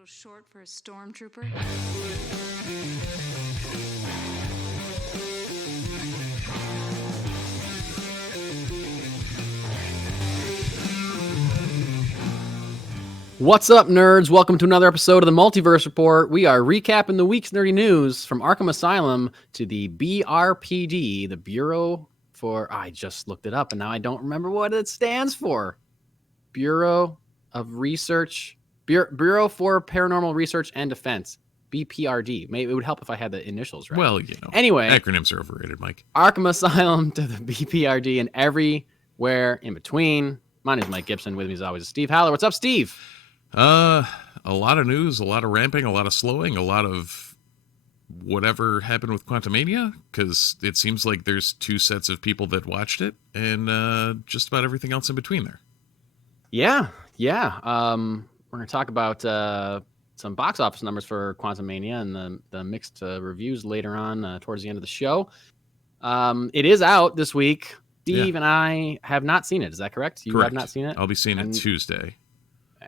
little short for a stormtrooper. What's up, nerds? Welcome to another episode of the Multiverse Report. We are recapping the week's nerdy news from Arkham Asylum to the BRPD, the Bureau for... I just looked it up, and now I don't remember what it stands for. Bureau of Research... Bureau for Paranormal Research and Defense. BPRD. Maybe it would help if I had the initials right. Well, you know. Anyway. Acronyms are overrated, Mike. Arkham Asylum to the BPRD and everywhere in between. My name is Mike Gibson. With me as always is Steve Haller. What's up, Steve? A lot of news, a lot of ramping, a lot of slowing, a lot of whatever happened with Quantumania, because it seems like there's two sets of people that watched it, and just about everything else in between there. Yeah. We're going to talk about some box office numbers for Quantumania and the mixed reviews later on towards the end of the show. It is out this week. Steve and I have not seen it. Is that correct? You Correct. have not seen it? I'll be seeing it Tuesday.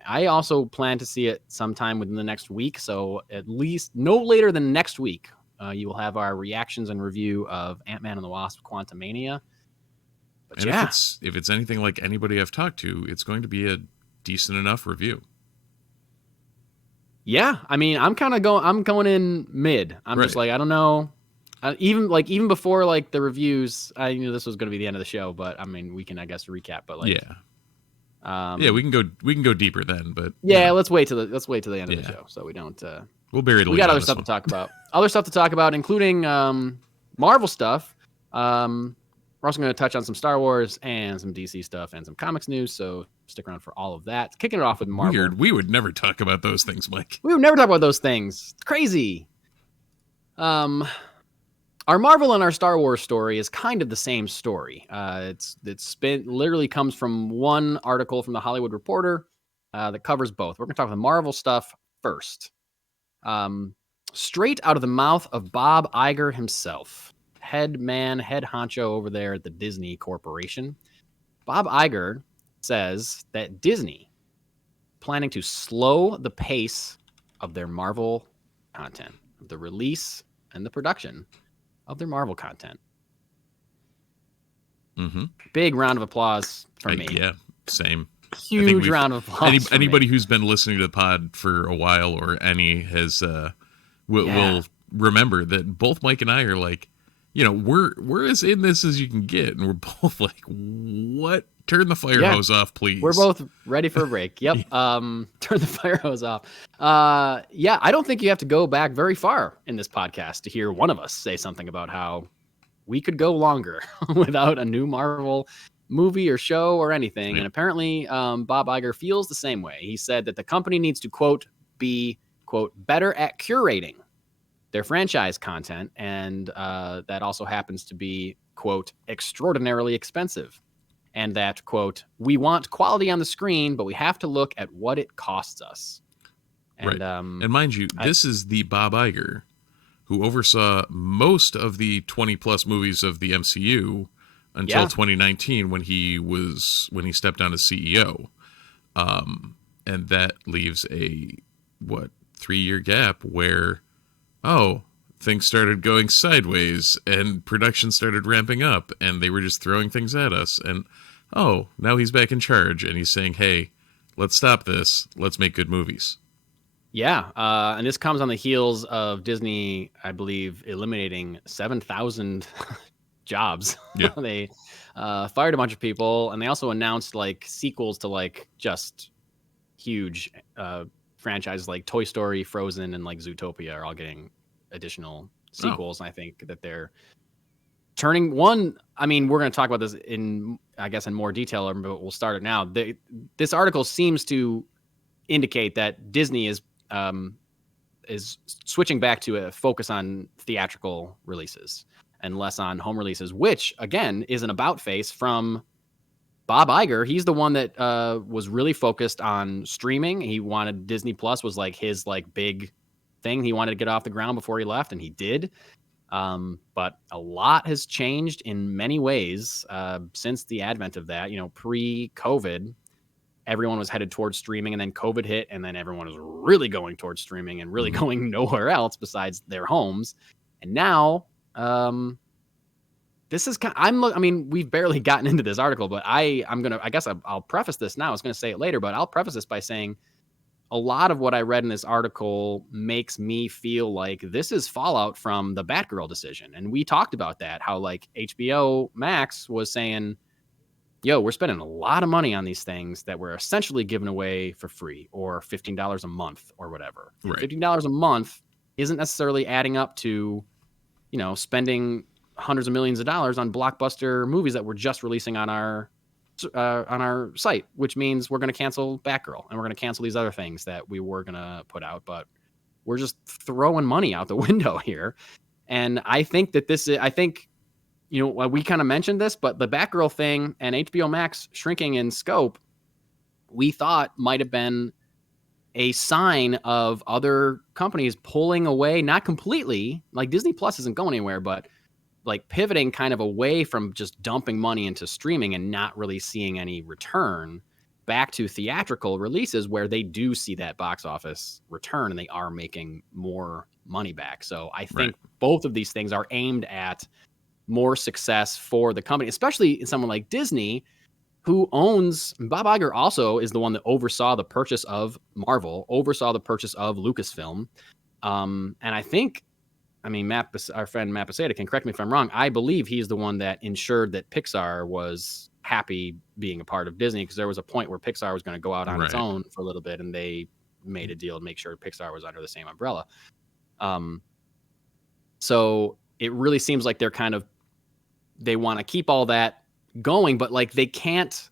I also plan to see it sometime within the next week. So at least no later than next week, you will have our reactions and review of Ant-Man and the Wasp: Quantumania. But and if it's anything like anybody I've talked to, it's going to be a decent enough review. Yeah, I mean, I'm going in mid. I'm just like, I don't know. Even before like the reviews, I knew this was going to be the end of the show. But I mean, we can I guess recap. But like, we can go deeper then. But let's wait till the end of the show so we don't. We'll bury the lead. We got other stuff to talk about. Other stuff to talk about, including Marvel stuff. We're also going to touch on some Star Wars and some DC stuff and some comics news. So stick around for all of that. Kicking it off with Marvel. Weird. We would never talk about those things, Mike. We would never talk about those things. It's crazy. Our Marvel and our Star Wars story is kind of the same story. It's literally comes from one article from the Hollywood Reporter that covers both. We're going to talk about the Marvel stuff first. Straight out of the mouth of Bob Iger himself. Head honcho over there at the Disney Corporation. Bob Iger says that Disney planning to slow the pace of their Marvel content, of the release and the production of their Marvel content. Mm-hmm. Big round of applause for me. Yeah, same. Huge round of applause. Anybody who's been listening to the pod for a while or any has will remember that both Mike and I are like, you know, we're as in this as you can get, and we're both like, what? Turn the fire hose off, please. We're both ready for a break. Yep. Turn the fire hose off. I don't think you have to go back very far in this podcast to hear one of us say something about how we could go longer without a new Marvel movie or show or anything. Right. And apparently Bob Iger feels the same way. He said that the company needs to, quote, be, quote, better at curating their franchise content. And that also happens to be, quote, extraordinarily expensive. And that, quote, we want quality on the screen, but we have to look at what it costs us. And, right. And mind you, this is the Bob Iger who oversaw most of the 20-plus movies of the MCU until 2019 when he stepped down as CEO. And that leaves a, 3-year gap where, things started going sideways and production started ramping up and they were just throwing things at us. And, now he's back in charge and he's saying, hey, let's stop this. Let's make good movies. Yeah. And this comes on the heels of Disney, I believe, eliminating 7,000 jobs. Yeah. They fired a bunch of people, and they also announced like sequels to like just huge franchises like Toy Story, Frozen, and like Zootopia are all getting additional sequels. And I think that they're turning one. I mean, we're going to talk about this in more detail, but we'll start it now. This article seems to indicate that Disney is switching back to a focus on theatrical releases and less on home releases, which again is an about face from Bob Iger. He's the one that was really focused on streaming. He wanted Disney Plus was like his like big thing. He wanted to get off the ground before he left, and he did. But a lot has changed in many ways since the advent of that. You know, pre-COVID, everyone was headed towards streaming, and then COVID hit, and then everyone was really going towards streaming and really going nowhere else besides their homes. And now, this is kind of, I mean, we've barely gotten into this article, but I guess I'll preface this now. I was going to say it later, but I'll preface this by saying a lot of what I read in this article makes me feel like this is fallout from the Batgirl decision. And we talked about that, how like HBO Max was saying, yo, we're spending a lot of money on these things that we're essentially giving away for free or $15 a month or whatever. Right. $15 a month isn't necessarily adding up to, spending hundreds of millions of dollars on blockbuster movies that we're just releasing on our site, which means we're going to cancel Batgirl and we're going to cancel these other things that we were going to put out, but we're just throwing money out the window here. And I think that we kind of mentioned this, but the Batgirl thing and HBO Max shrinking in scope, we thought might have been a sign of other companies pulling away, not completely, like Disney Plus isn't going anywhere, but like pivoting kind of away from just dumping money into streaming and not really seeing any return back to theatrical releases where they do see that box office return and they are making more money back. So I think both of these things are aimed at more success for the company, especially in someone like Disney, who owns Bob Iger also is the one that oversaw the purchase of Marvel, oversaw the purchase of Lucasfilm. And I think, our friend Matt Beseda can correct me if I'm wrong. I believe he's the one that ensured that Pixar was happy being a part of Disney, because there was a point where Pixar was going to go out on its own for a little bit, and they made a deal to make sure Pixar was under the same umbrella. So it really seems like they want to keep all that going, but like they can't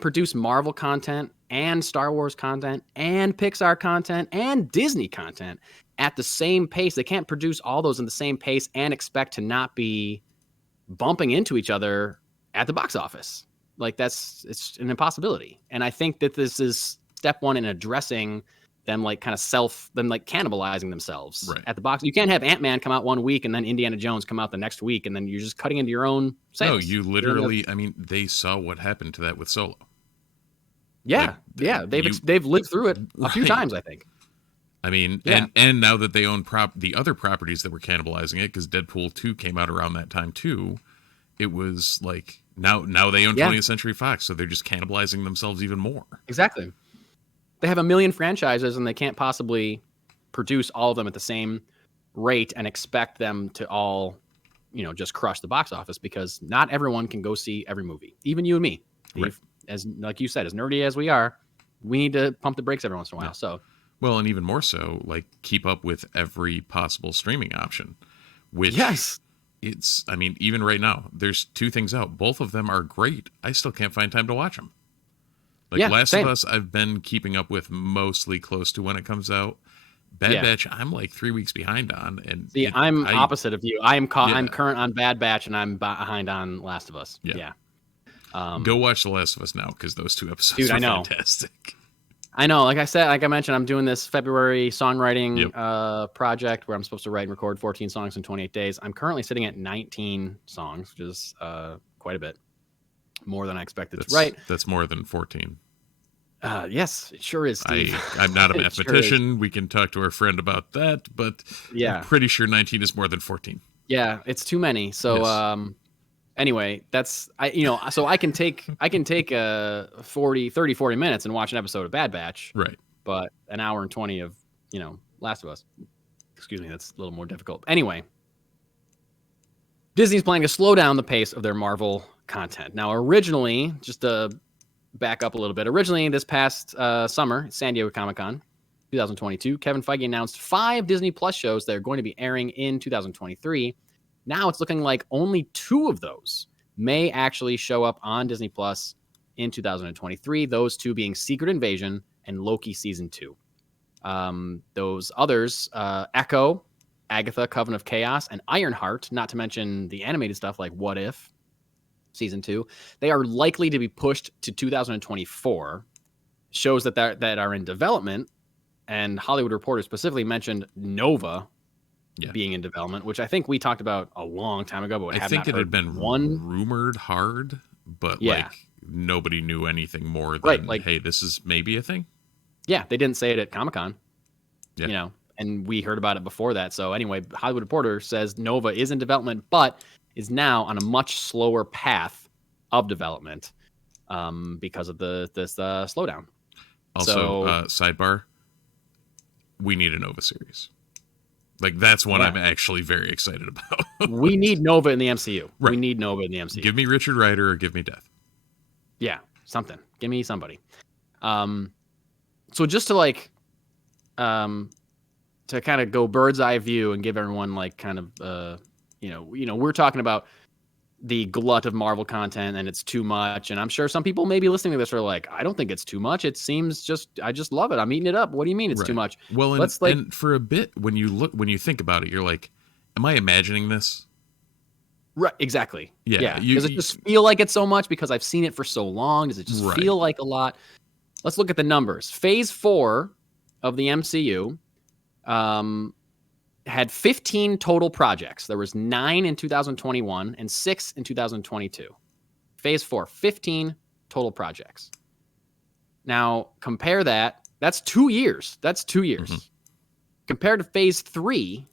produce Marvel content and Star Wars content and Pixar content and Disney content at the same pace. They can't produce all those in the same pace and expect to not be bumping into each other at the box office. Like it's an impossibility. And I think that this is step one in addressing them, like cannibalizing themselves at the box. You can't have Ant-Man come out one week and then Indiana Jones come out the next week, and then you're just cutting into your own sales. No, you literally, they saw what happened to that with Solo. Yeah. They've lived through it a few times, I think. And now that they own the other properties that were cannibalizing it, because Deadpool 2 came out around that time too, it was like now they own 20th Century Fox, so they're just cannibalizing themselves even more. Exactly. They have a million franchises, and they can't possibly produce all of them at the same rate and expect them to all, just crush the box office, because not everyone can go see every movie. Even you and me, Steve, as like you said, as nerdy as we are, we need to pump the brakes every once in a while. So. Well, and even more so, like, keep up with every possible streaming option. Which it's, even right now, there's 2 things out. Both of them are great. I still can't find time to watch them. Like, Last of Us, I've been keeping up with mostly close to when it comes out. Bad Batch, I'm like 3 weeks behind on. And I'm opposite of you. I'm current on Bad Batch, and I'm behind on Last of Us. Yeah. Go watch The Last of Us now, because those 2 episodes are fantastic. I know, like I mentioned, I'm doing this February songwriting project where I'm supposed to write and record 14 songs in 28 days. I'm currently sitting at 19 songs, which is quite a bit more than I expected to write. That's more than 14. Yes, it sure is, Steve. I'm not a mathematician. We can talk to our friend about that, but I'm pretty sure 19 is more than 14. Yeah, it's too many. So anyway, so I can take 30-40 minutes and watch an episode of Bad Batch. Right. But an hour and 20 of, Last of Us. Excuse me, that's a little more difficult. Anyway, Disney's planning to slow down the pace of their Marvel content. Now, originally, just to back up a little bit, this past summer, San Diego Comic-Con 2022, Kevin Feige announced 5 Disney Plus shows that are going to be airing in 2023. Now it's looking like only 2 of those may actually show up on Disney Plus in 2023. Those 2 being Secret Invasion and Loki Season 2. Those others, Echo, Agatha, Coven of Chaos, and Ironheart, not to mention the animated stuff like What If Season 2, they are likely to be pushed to 2024. Shows that are in development, and Hollywood Reporter specifically mentioned Nova being in development, which I think we talked about a long time ago, but I think it had been rumored hard, but like nobody knew anything more than, Right, like, hey, this is maybe a thing. Yeah, they didn't say it at Comic-Con, Yeah. And we heard about it before that. So anyway, Hollywood Reporter says Nova is in development, but is now on a much slower path of development because of this slowdown. Also, So, sidebar, we need a Nova series. Like, that's one I'm actually very excited about. We need Nova in the MCU. Right. We need Nova in the MCU. Give me Richard Rider or give me Death. Yeah, something. Give me somebody. So just to to kind of go bird's eye view and give everyone we're talking about the glut of Marvel content and it's too much. And I'm sure some people maybe listening to this are like, I don't think it's too much. It seems I just love it. I'm eating it up. What do you mean it's too much? Well, and for a bit, when you think about it, you're like, am I imagining this? Right. Exactly. Yeah. Does it just feel like it's so much because I've seen it for so long? Does it just feel like a lot? Let's look at the numbers. Phase 4 of the MCU had 15 total projects. There was 9 in 2021 and 6 in 2022. Phase 4, 15 total projects. Now, compare that. That's 2 years. Mm-hmm. Compared to Phase 3,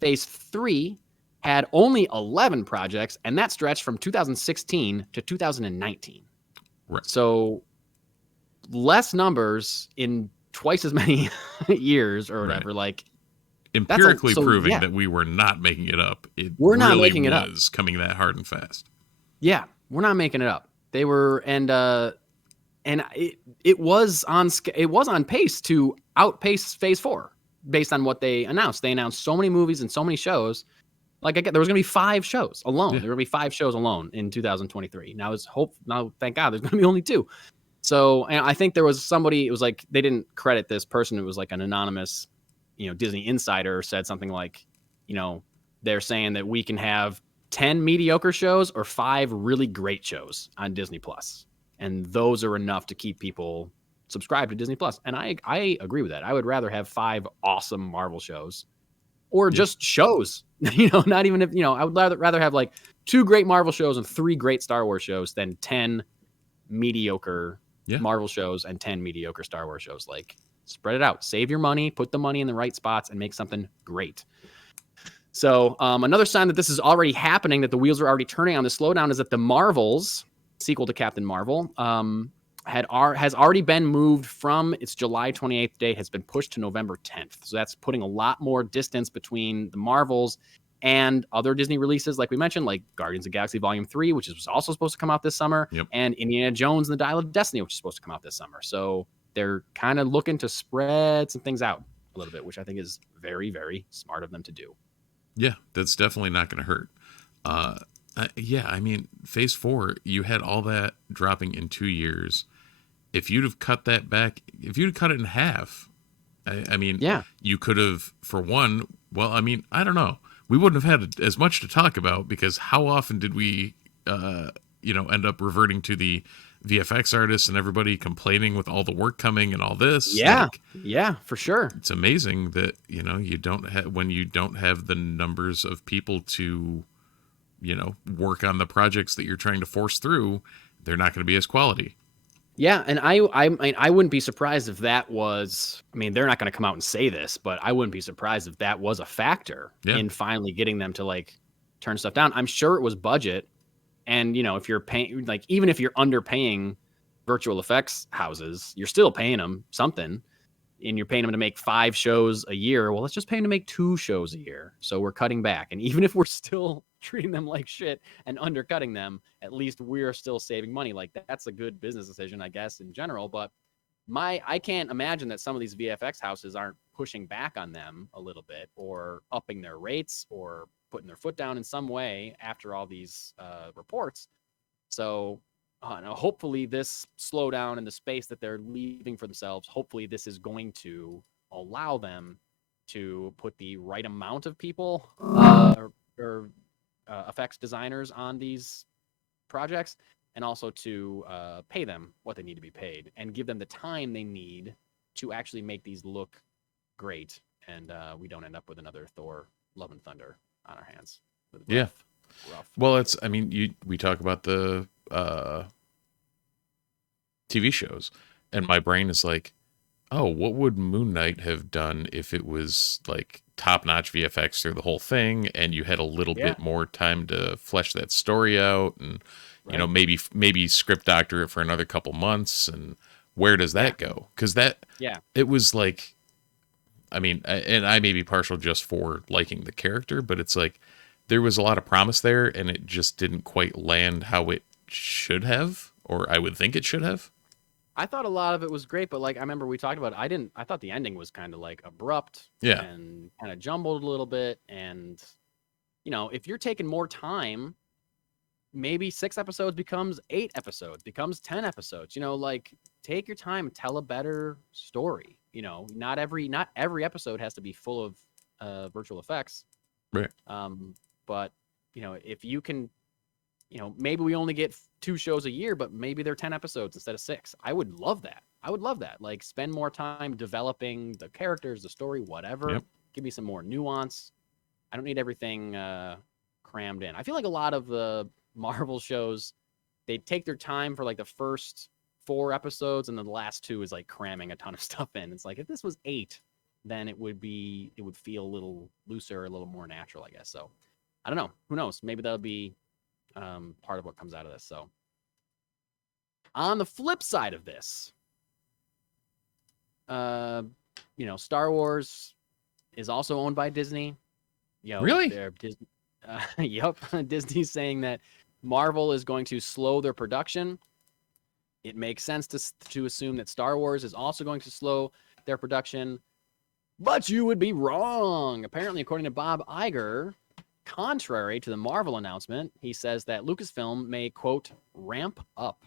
Phase 3 had only 11 projects, and that stretched from 2016 to 2019. Right. So less numbers in twice as many years or whatever. Right. Like, empirically proving that we were not making it up. We're not making it up. Coming that hard and fast. Yeah, we're not making it up. They were, and it was on pace to outpace Phase 4 based on what they announced. They announced so many movies and so many shows. Like, there was going to be 5 shows alone. Yeah. There were going to be 5 shows alone in 2023. Now thank God, there's going to be only 2. So, and I think there was somebody, it was like, they didn't credit this person. It was like an anonymous, Disney insider said something like, they're saying that we can have 10 mediocre shows or 5 really great shows on Disney Plus. And those are enough to keep people subscribed to Disney Plus. And I agree with that. I would rather have 5 awesome Marvel shows or just shows, not even if, I would rather have like 2 great Marvel shows and 3 great Star Wars shows than 10 mediocre Marvel shows and 10 mediocre Star Wars shows. Like, spread it out, save your money, put the money in the right spots and make something great. So another sign that this is already happening, that the wheels are already turning on the slowdown, is that the Marvels sequel to Captain Marvel has already been moved from its July 28th date, has been pushed to November 10th. So that's putting a lot more distance between the Marvels and other Disney releases, like we mentioned, like Guardians of the Galaxy Volume 3, which was also supposed to come out this summer, and Indiana Jones and the Dial of Destiny, which is supposed to come out this summer. So they're kind of looking to spread some things out a little bit, which I think is very, very smart of them to do. Yeah, that's definitely not going to hurt. I mean, Phase 4, you had all that dropping in 2 years. If you'd have cut that back, if you'd have cut it in half, you could have, for one, I don't know. We wouldn't have had as much to talk about, because how often did we, end up reverting to the VFX artists and everybody complaining with all the work coming and all this? Yeah, for sure. It's amazing that, you don't have, when you don't have the numbers of people to, work on the projects that you're trying to force through, they're not going to be as quality. Yeah, and I wouldn't be surprised if that was, they're not going to come out and say this, but I wouldn't be surprised if that was a factor in finally getting them to turn stuff down. I'm sure it was budget. And, if you're paying, even if you're underpaying virtual effects houses, you're still paying them something, and you're paying them to make 5 shows a year. Well, let's just pay them to make 2 shows a year. So we're cutting back. And even if we're still treating them like shit and undercutting them, at least we're still saving money. Like, that's a good business decision, I guess, in general. But I can't imagine that some of these VFX houses aren't pushing back on them a little bit, or upping their rates, or putting their foot down in some way after all these reports. So hopefully this slowdown in the space that they're leaving for themselves, hopefully this is going to allow them to put the right amount of people or effects designers on these projects, and also to pay them what they need to be paid and give them the time they need to actually make these look great, and we don't end up with another Thor Love and Thunder on our hands. Rough. Well, we talk about the TV shows. And my brain is like, oh, what would Moon Knight have done if it was like top-notch VFX through the whole thing, and you had a little bit more time to flesh that story out, and maybe script doctor it for another couple months, and where does that go? Because it was like, I mean, and I may be partial just for liking the character, but it's like there was a lot of promise there, and it just didn't quite land how it should have, or I would think it should have. I thought a lot of it was great, but like I remember we talked about it, I thought the ending was kind of like abrupt and kind of jumbled a little bit. And if you're taking more time, maybe 6 episodes becomes 8 episodes, becomes 10 episodes. Like take your time, tell a better story. Not every episode has to be full of virtual effects. Right. But if you can, maybe we only get 2 shows a year, but maybe they're 10 episodes instead of 6. I would love that. Like spend more time developing the characters, the story, whatever. Yep. Give me some more nuance. I don't need everything crammed in. I feel like a lot of the Marvel shows, they take their time for like the first 4 episodes, and then the last 2 is like cramming a ton of stuff in. It's like if this was 8, then it would feel a little looser, a little more natural, I guess. So I don't know. Who knows? Maybe that'll be part of what comes out of this. So on the flip side of this, Star Wars is also owned by Disney. Really? Yep. Disney's saying that Marvel is going to slow their production. It makes sense to assume that Star Wars is also going to slow their production, but you would be wrong. Apparently, according to Bob Iger, contrary to the Marvel announcement, he says that Lucasfilm may, quote, ramp up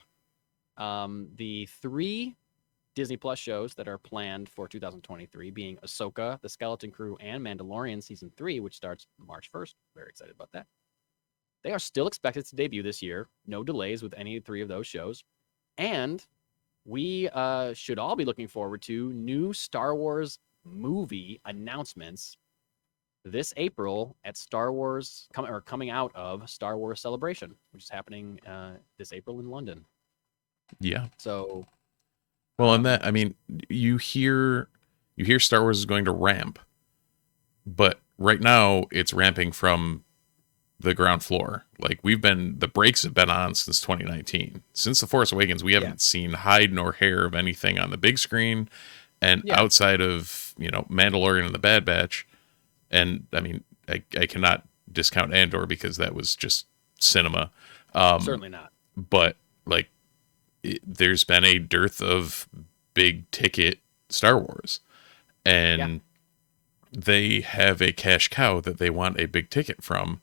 the 3 Disney Plus shows that are planned for 2023, being Ahsoka, The Skeleton Crew, and Mandalorian Season 3, which starts March 1st. Very excited about that. They are still expected to debut this year. No delays with any 3 of those shows. And we should all be looking forward to new Star Wars movie announcements this April at coming out of Star Wars Celebration, which is happening this April in London. Yeah. So, well, and that, I mean, you hear Star Wars is going to ramp, but right now it's ramping from the ground floor. Like the brakes have been on since 2019. Since The Force Awakens, we haven't seen hide nor hair of anything on the big screen, and outside of Mandalorian and the Bad Batch. And I mean, I cannot discount Andor because that was just cinema. Certainly not. But like, there's been a dearth of big ticket Star Wars, and they have a cash cow that they want a big ticket from.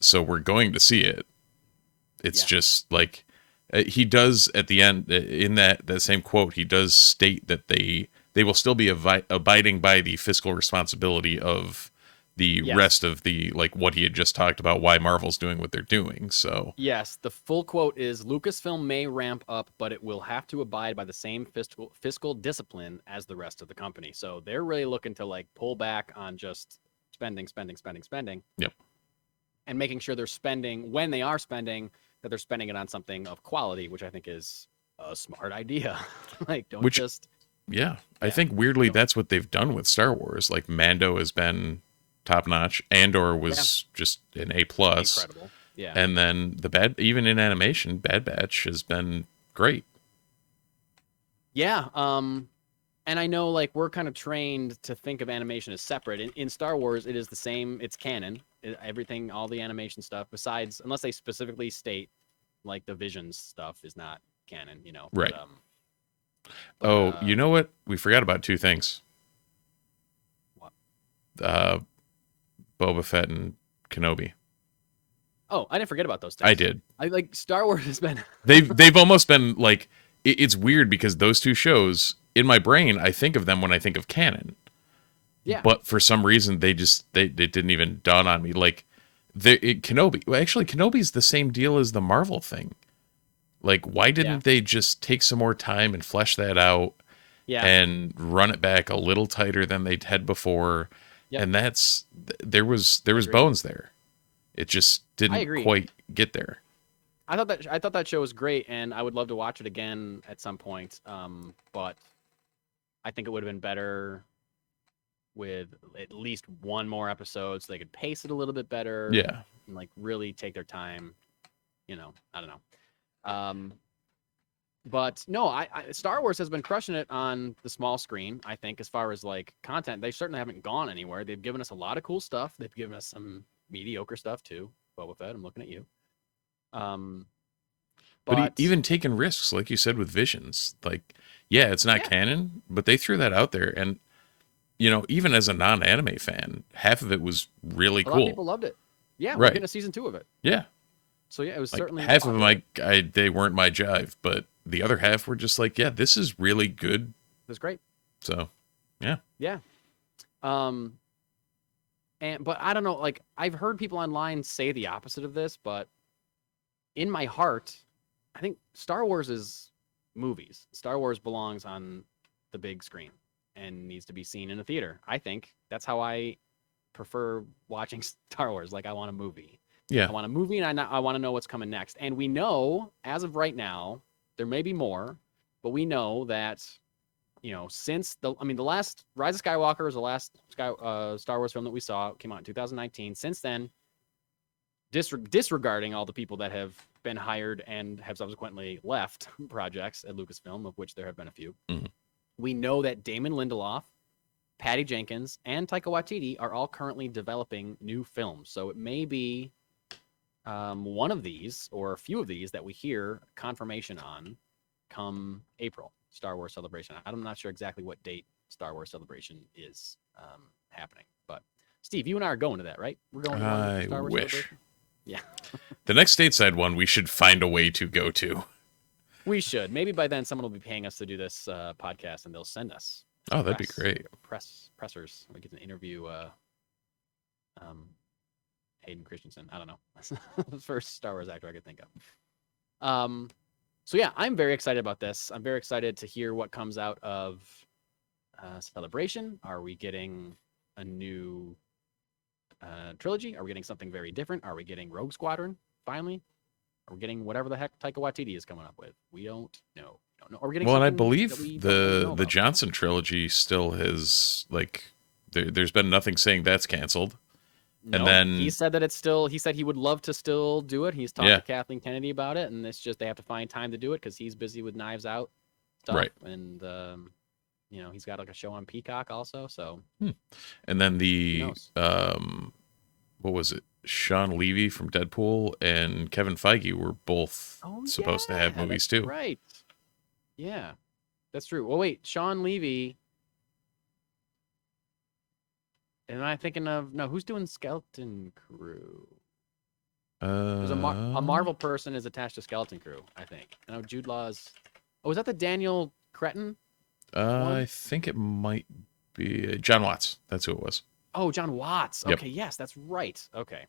So we're going to see it. It's just like he does at the end in that same quote. He does state that they will still be abiding by the fiscal responsibility of the rest of the, like what he had just talked about, why Marvel's doing what they're doing. So yes, the full quote is Lucasfilm may ramp up, but it will have to abide by the same fiscal discipline as the rest of the company. So they're really looking to like pull back on just spending. Yep. And making sure they're spending, when they are spending, that they're spending it on something of quality, which I think is a smart idea. Like, I think weirdly that's what they've done with Star Wars. Like Mando has been top notch. Andor was just an A+. Incredible. Yeah. And then even in animation, Bad Batch has been great. Yeah. And I know like we're kind of trained to think of animation as separate. In Star Wars, it is the same. It's canon. Everything, all the animation stuff, besides, unless they specifically state like the Visions stuff is not canon, Right. You know what? We forgot about 2 things. What? Boba Fett and Kenobi. Oh, I didn't forget about those things. I did. I like Star Wars has been. they've almost been like, it's weird because those 2 shows in my brain, I think of them when I think of canon. Yeah. But for some reason, they didn't even dawn on me. Like, Kenobi. Well, actually, Kenobi's the same deal as the Marvel thing. Like, why didn't they just take some more time and flesh that out? Yeah. And run it back a little tighter than they'd had before. Yep. And there was bones there. It just didn't quite get there. I thought that show was great, and I would love to watch it again at some point. But I think it would have been better with at least one more episode, so they could pace it a little bit better. Yeah. And like really take their time. I don't know. But no, I Star Wars has been crushing it on the small screen. I think as far as like content, they certainly haven't gone anywhere. They've given us a lot of cool stuff. They've given us some mediocre stuff too. Boba Fett, I'm looking at you. But even taking risks, like you said, with Visions, like, yeah, it's not canon, but they threw that out there. And, even as a non-anime fan, half of it was really cool. A lot of people loved it. Yeah, we're getting a season 2 of it. Yeah. So yeah, it was like, certainly half of them, they weren't my jive, but the other half were just like, yeah, this is really good. It was great. So, yeah. Yeah. But I don't know, like I've heard people online say the opposite of this, but in my heart, I think Star Wars is movies. Star Wars belongs on the big screen and needs to be seen in a theater. I think that's how I prefer watching Star Wars. Like I want a movie. Yeah. I want a movie, and I want to know what's coming next. And we know, as of right now, there may be more, but we know that, since the last Rise of Skywalker is the last Star Wars film that we saw. It came out in 2019. Since then, disregarding all the people that have been hired and have subsequently left projects at Lucasfilm, of which there have been a few, we know that Damon Lindelof, Patty Jenkins, and Taika Waititi are all currently developing new films. So it may be one of these or a few of these that we hear confirmation on come April, Star Wars Celebration. I'm not sure exactly what date Star Wars Celebration is happening, but Steve, you and I are going to that, right? We're going to Star Wars wish. Celebration? Yeah. The next stateside one we should find a way to go to. We should. Maybe by then someone will be paying us to do this podcast, and they'll send us. Oh, that'd be great. Pressers. We get to interview Hayden Christensen. I don't know. The first Star Wars actor I could think of. So yeah, I'm very excited about this. I'm very excited to hear what comes out of Celebration. Are we getting a new trilogy? Are we getting something very different? Are we getting Rogue Squadron finally? Are we getting whatever the heck Taika Waititi is coming up with? We don't know. Are we getting and I something believe the Johnson trilogy still has there's been nothing saying that's canceled. No, and then he said that he said he would love to still do it. He's talked to Kathleen Kennedy about it, and it's just they have to find time to do it because he's busy with Knives Out stuff. Right. And he's got like a show on Peacock also. So and then what was it? Sean Levy from Deadpool and Kevin Feige were both supposed to have movies too. Right. Yeah, that's true. Well, wait, Sean Levy. Am I thinking of who's doing Skeleton Crew? There's a Marvel person is attached to Skeleton Crew, I think. I know Jude Law's. Oh, is that the Daniel Cretton? I think it might be John Watts. That's who it was. Oh, John Watts. Yep. Okay, yes, that's right. Okay.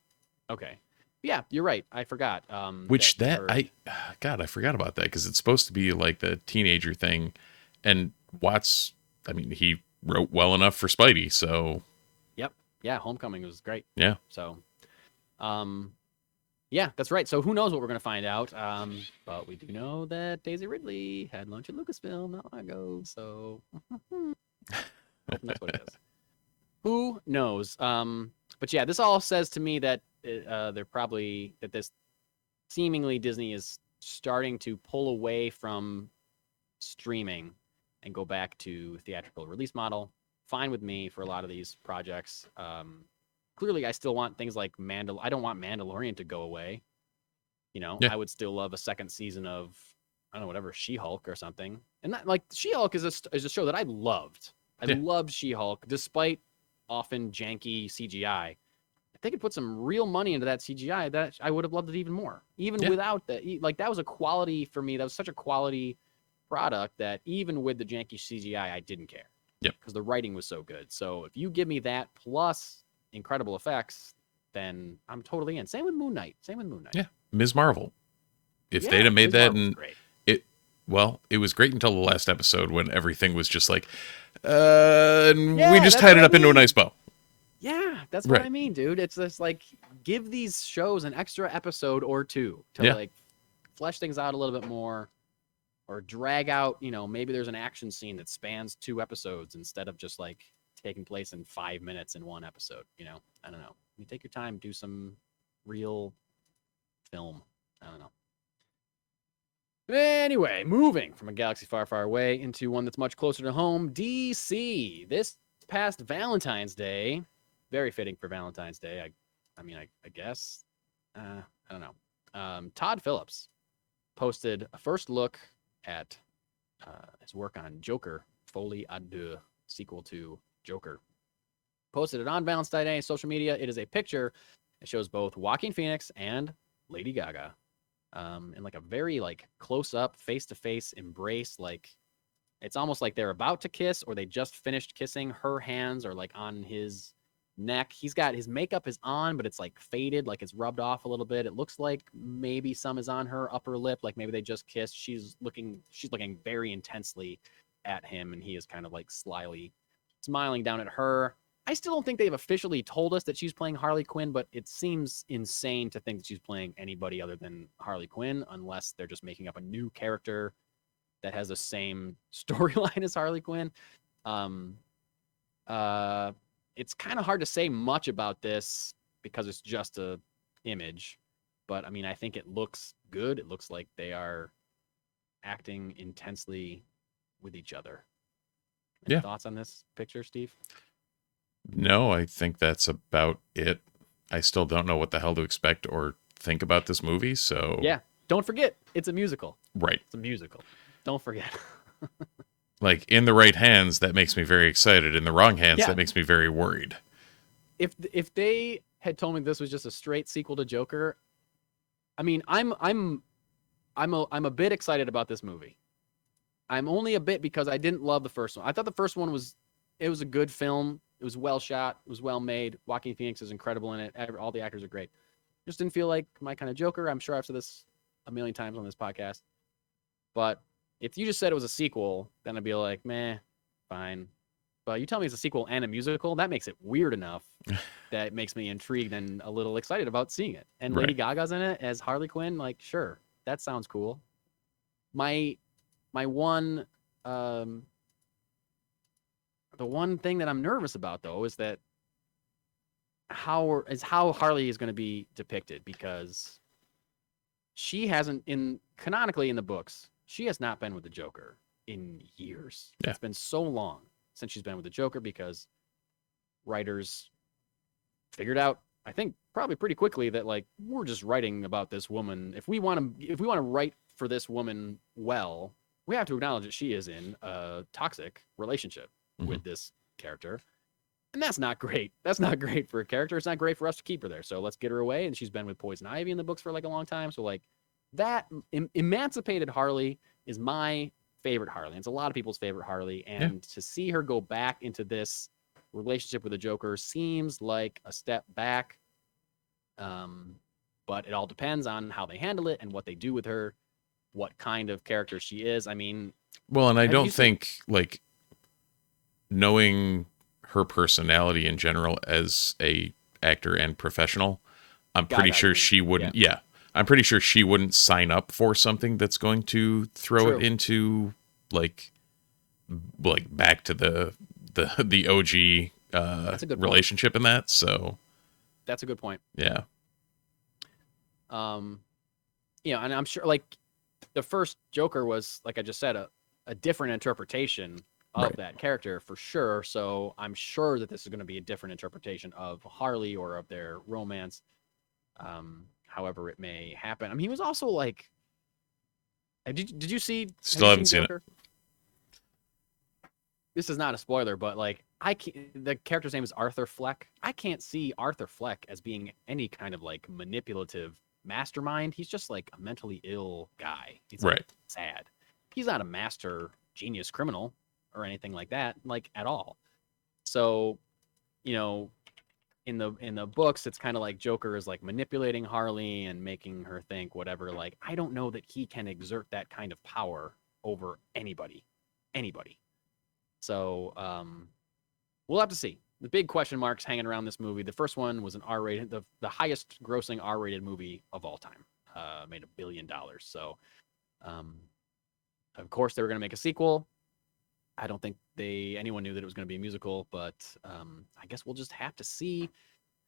Yeah, you're right. I forgot. I forgot about that because it's supposed to be like the teenager thing, and Watts. I mean, he wrote well enough for Spidey, so. Yep. Yeah, Homecoming was great. Yeah. So, yeah, that's right. So who knows what we're gonna find out? But we do know that Daisy Ridley had lunch at Lucasfilm not long ago. So, that's what it is. Who knows? But yeah, this all says to me that this seemingly Disney is starting to pull away from streaming and go back to theatrical release model. Fine with me for a lot of these projects. Clearly, I still want things like I don't want Mandalorian to go away. I would still love a second season of whatever She-Hulk or something. And that, like, She-Hulk is a show that I loved. I loved She-Hulk despite often janky CGI. If they could put some real money into that CGI, that I would have loved it even more. Even without that, like that was a quality for me. That was such a quality product that even with the janky CGI, I didn't care. Yep. Because the writing was so good. So if you give me that plus incredible effects, then I'm totally in. Same with Moon Knight. Yeah, Ms. Marvel. If they'd have made that, and it was great until the last episode when everything was just like, we just tied it up into a nice bow. Yeah, that's what I mean, dude. It's just like give these shows an extra episode or two to like flesh things out a little bit more, or drag out, maybe there's an action scene that spans 2 episodes instead of just like taking place in 5 minutes in one episode. I don't know. You take your time, do some real film. I don't know. Anyway, moving from a galaxy far, far away into one that's much closer to home, DC. This past Valentine's Day, very fitting for Valentine's Day. I guess. I don't know. Todd Phillips posted a first look at his work on Joker, Folie A Deux, sequel to Joker. Posted it on Valentine's Day, social media. It is a picture. It shows both Joaquin Phoenix and Lady Gaga. In like a very like close up, face to face embrace. Like it's almost like they're about to kiss or they just finished kissing. Her hands are like on his neck. He's got his makeup is on, but it's like faded, like it's rubbed off a little bit. It looks like maybe some is on her upper lip, like maybe they just kissed. She's looking very intensely at him, and he is kind of like slyly smiling down at her. I still don't think they've officially told us that she's playing Harley Quinn, but it seems insane to think that she's playing anybody other than Harley Quinn, unless they're just making up a new character that has the same storyline as Harley Quinn. It's kind of hard to say much about this because it's just a image, but I mean, I think it looks good. It looks like they are acting intensely with each other. Any thoughts on this picture, Steve? No, I think that's about it. I still don't know what the hell to expect or think about this movie, so... Yeah, don't forget, it's a musical. Right. It's a musical. Don't forget. Like, in the right hands, that makes me very excited. In the wrong hands, that makes me very worried. If they had told me this was just a straight sequel to Joker, I mean, I'm a bit excited about this movie. I'm only a bit because I didn't love the first one. I thought the first one was a good film. It was well shot. It was well made. Joaquin Phoenix is incredible in it. All the actors are great. Just didn't feel like my kind of Joker. I'm sure I've said this a million times on this podcast. But if you just said it was a sequel, then I'd be like, meh, fine. But you tell me it's a sequel and a musical, that makes it weird enough that it makes me intrigued and a little excited about seeing it. And Lady Gaga's in it as Harley Quinn. Like, sure, that sounds cool. My one... the one thing that I'm nervous about, though, is that how Harley is going to be depicted, because she hasn't canonically in the books, she has not been with the Joker in years. Yeah. It's been so long since she's been with the Joker because writers figured out, I think probably pretty quickly, that like we're just writing about this woman. If we want to write for this woman well, we have to acknowledge that she is in a toxic relationship with this character, and that's not great. That's not great for a character. It's not great for us to keep her there, so let's get her away. And she's been with Poison Ivy in the books for like a long time, so like that emancipated Harley is my favorite Harley. It's a lot of people's favorite Harley, and to see her go back into this relationship with the Joker seems like a step back, but it all depends on how they handle it and what they do with her, what kind of character she is. I mean, well, and I don't think like knowing her personality in general as a actor and professional, I'm pretty sure she wouldn't. Yeah, I'm pretty sure she wouldn't sign up for something that's going to throw it into like back to the OG that's a good relationship in that. So that's a good point. Yeah. And I'm sure like the first Joker was, like I just said, a different interpretation of that character for sure. So I'm sure that this is going to be a different interpretation of Harley or of their romance, however it may happen. I mean, he was also like, did you see? Still haven't seen it. This is not a spoiler, but like the character's name is Arthur Fleck. I can't see Arthur Fleck as being any kind of like manipulative mastermind. He's just like a mentally ill guy. He's like sad. He's not a master genius criminal or anything like that, like at all. So, in the books, it's kind of like Joker is like manipulating Harley and making her think whatever. Like, I don't know that he can exert that kind of power over anybody. So, we'll have to see. The big question marks hanging around this movie. The first one was an R-rated, the highest grossing R-rated movie of all time. made $1 billion. So, of course, they were going to make a sequel. I don't think anyone knew that it was going to be a musical, but I guess we'll just have to see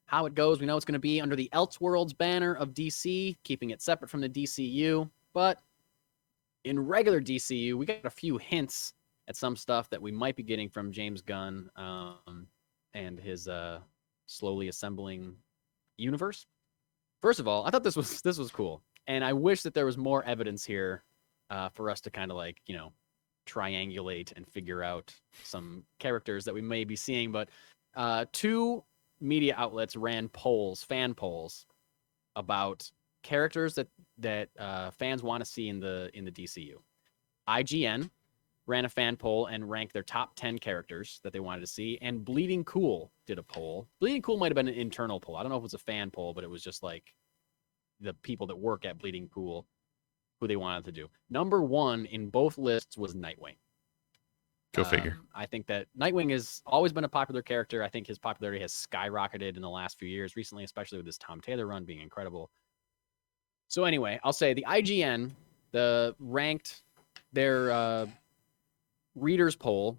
how it goes. We know it's going to be under the Elseworlds banner of DC, keeping it separate from the DCU. But in regular DCU, we got a few hints at some stuff that we might be getting from James Gunn and his slowly assembling universe. First of all, I thought this was cool, and I wish that there was more evidence here for us to kind of like, triangulate and figure out some characters that we may be seeing. But two media outlets ran fan polls about characters that fans want to see in the DCU. IGN ran a fan poll and ranked their top 10 characters that they wanted to see, and Bleeding Cool did a poll. Bleeding Cool might have been an internal poll. I don't know if it was a fan poll, but it was just like the people that work at Bleeding Cool who they wanted to do. Number one in both lists was Nightwing. Go figure. I think that Nightwing has always been a popular character. I think his popularity has skyrocketed in the last few years, recently, especially with this Tom Taylor run being incredible. So anyway, I'll say the IGN, ranked their readers poll,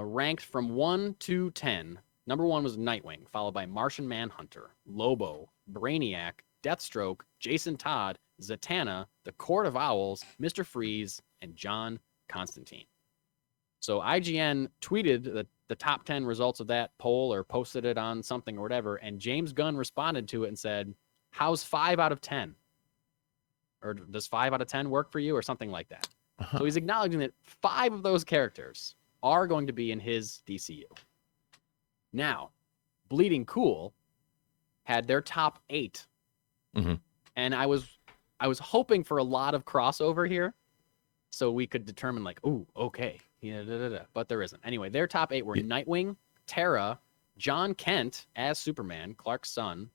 ranked from 1 to 10. Number 1 was Nightwing, followed by Martian Manhunter, Lobo, Brainiac, Deathstroke, Jason Todd, Zatanna, the Court of Owls, Mr. Freeze, and John Constantine. So IGN tweeted the top 10 results of that poll or posted it on something or whatever, and James Gunn responded to it and said, "How's 5 out of 10? Or does 5 out of 10 work for you?" or something like that. So he's acknowledging that 5 of those characters are going to be in his DCU. Now, Bleeding Cool had their top 8. Mm-hmm. And I was hoping for a lot of crossover here so we could determine like, ooh, okay. Yeah, but there isn't. Anyway, their top 8 were Nightwing, Terra, John Kent as Superman, Clark's son,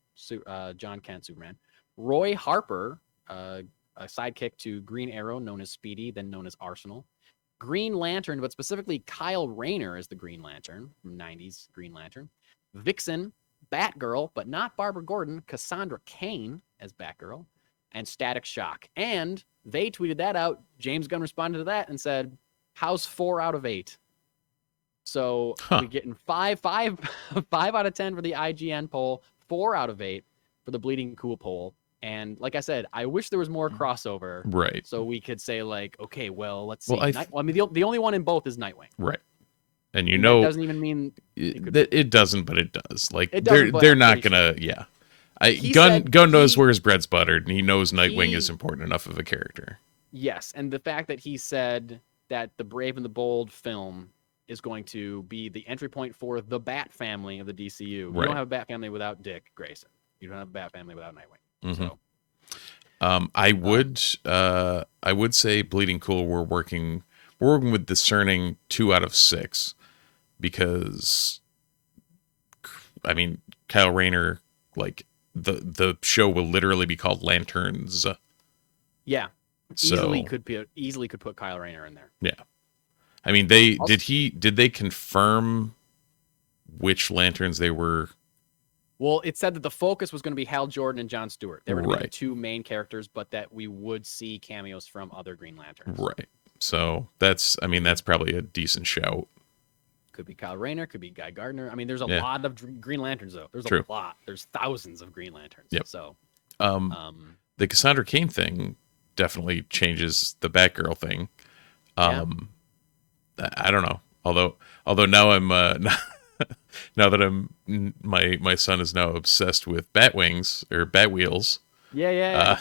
John Kent, Superman, Roy Harper, a sidekick to Green Arrow, known as Speedy, then known as Arsenal, Green Lantern, but specifically Kyle Rayner as the Green Lantern, from 90s Green Lantern, Vixen, Batgirl, but not Barbara Gordon, Cassandra Cain as Batgirl, and Static Shock. And they tweeted that out. James Gunn responded to that and said, "How's 4 out of 8?" So we're getting 5 out of 10 for the IGN poll, 4 out of 8 for the Bleeding Cool poll. And like I said, I wish there was more crossover, right? So we could say like, okay, well, let's see. Well, I mean, the only one in both is Nightwing, right? And that doesn't even mean it doesn't, but it does. Like doesn't, they're not gonna, yeah. Gunn knows where his bread's buttered, and he knows Nightwing is important enough of a character. Yes, and the fact that he said that the Brave and the Bold film is going to be the entry point for the Bat family of the DCU. You don't have a Bat family without Dick Grayson. You don't have a Bat family without Nightwing. Mm-hmm. So, I would say Bleeding Cool. We're working with discerning 2 out of 6, because I mean Kyle Rayner, like the show will literally be called Lanterns. Yeah. So Easily could put Kyle Rayner in there. Yeah. I mean, did they confirm which Lanterns they were? Well, it said that the focus was going to be Hal Jordan and Jon Stewart. They were going to be the 2 main characters, but that we would see cameos from other Green Lanterns. Right. So that's probably a decent shout. Could be Kyle Rayner, could be Guy Gardner. I mean, there's a lot of Green Lanterns, though. There's a lot. There's thousands of Green Lanterns. Yep. So, the Cassandra Cain thing definitely changes the Batgirl thing. I don't know. Although now I'm now that my son is now obsessed with Batwings or Batwheels. Yeah.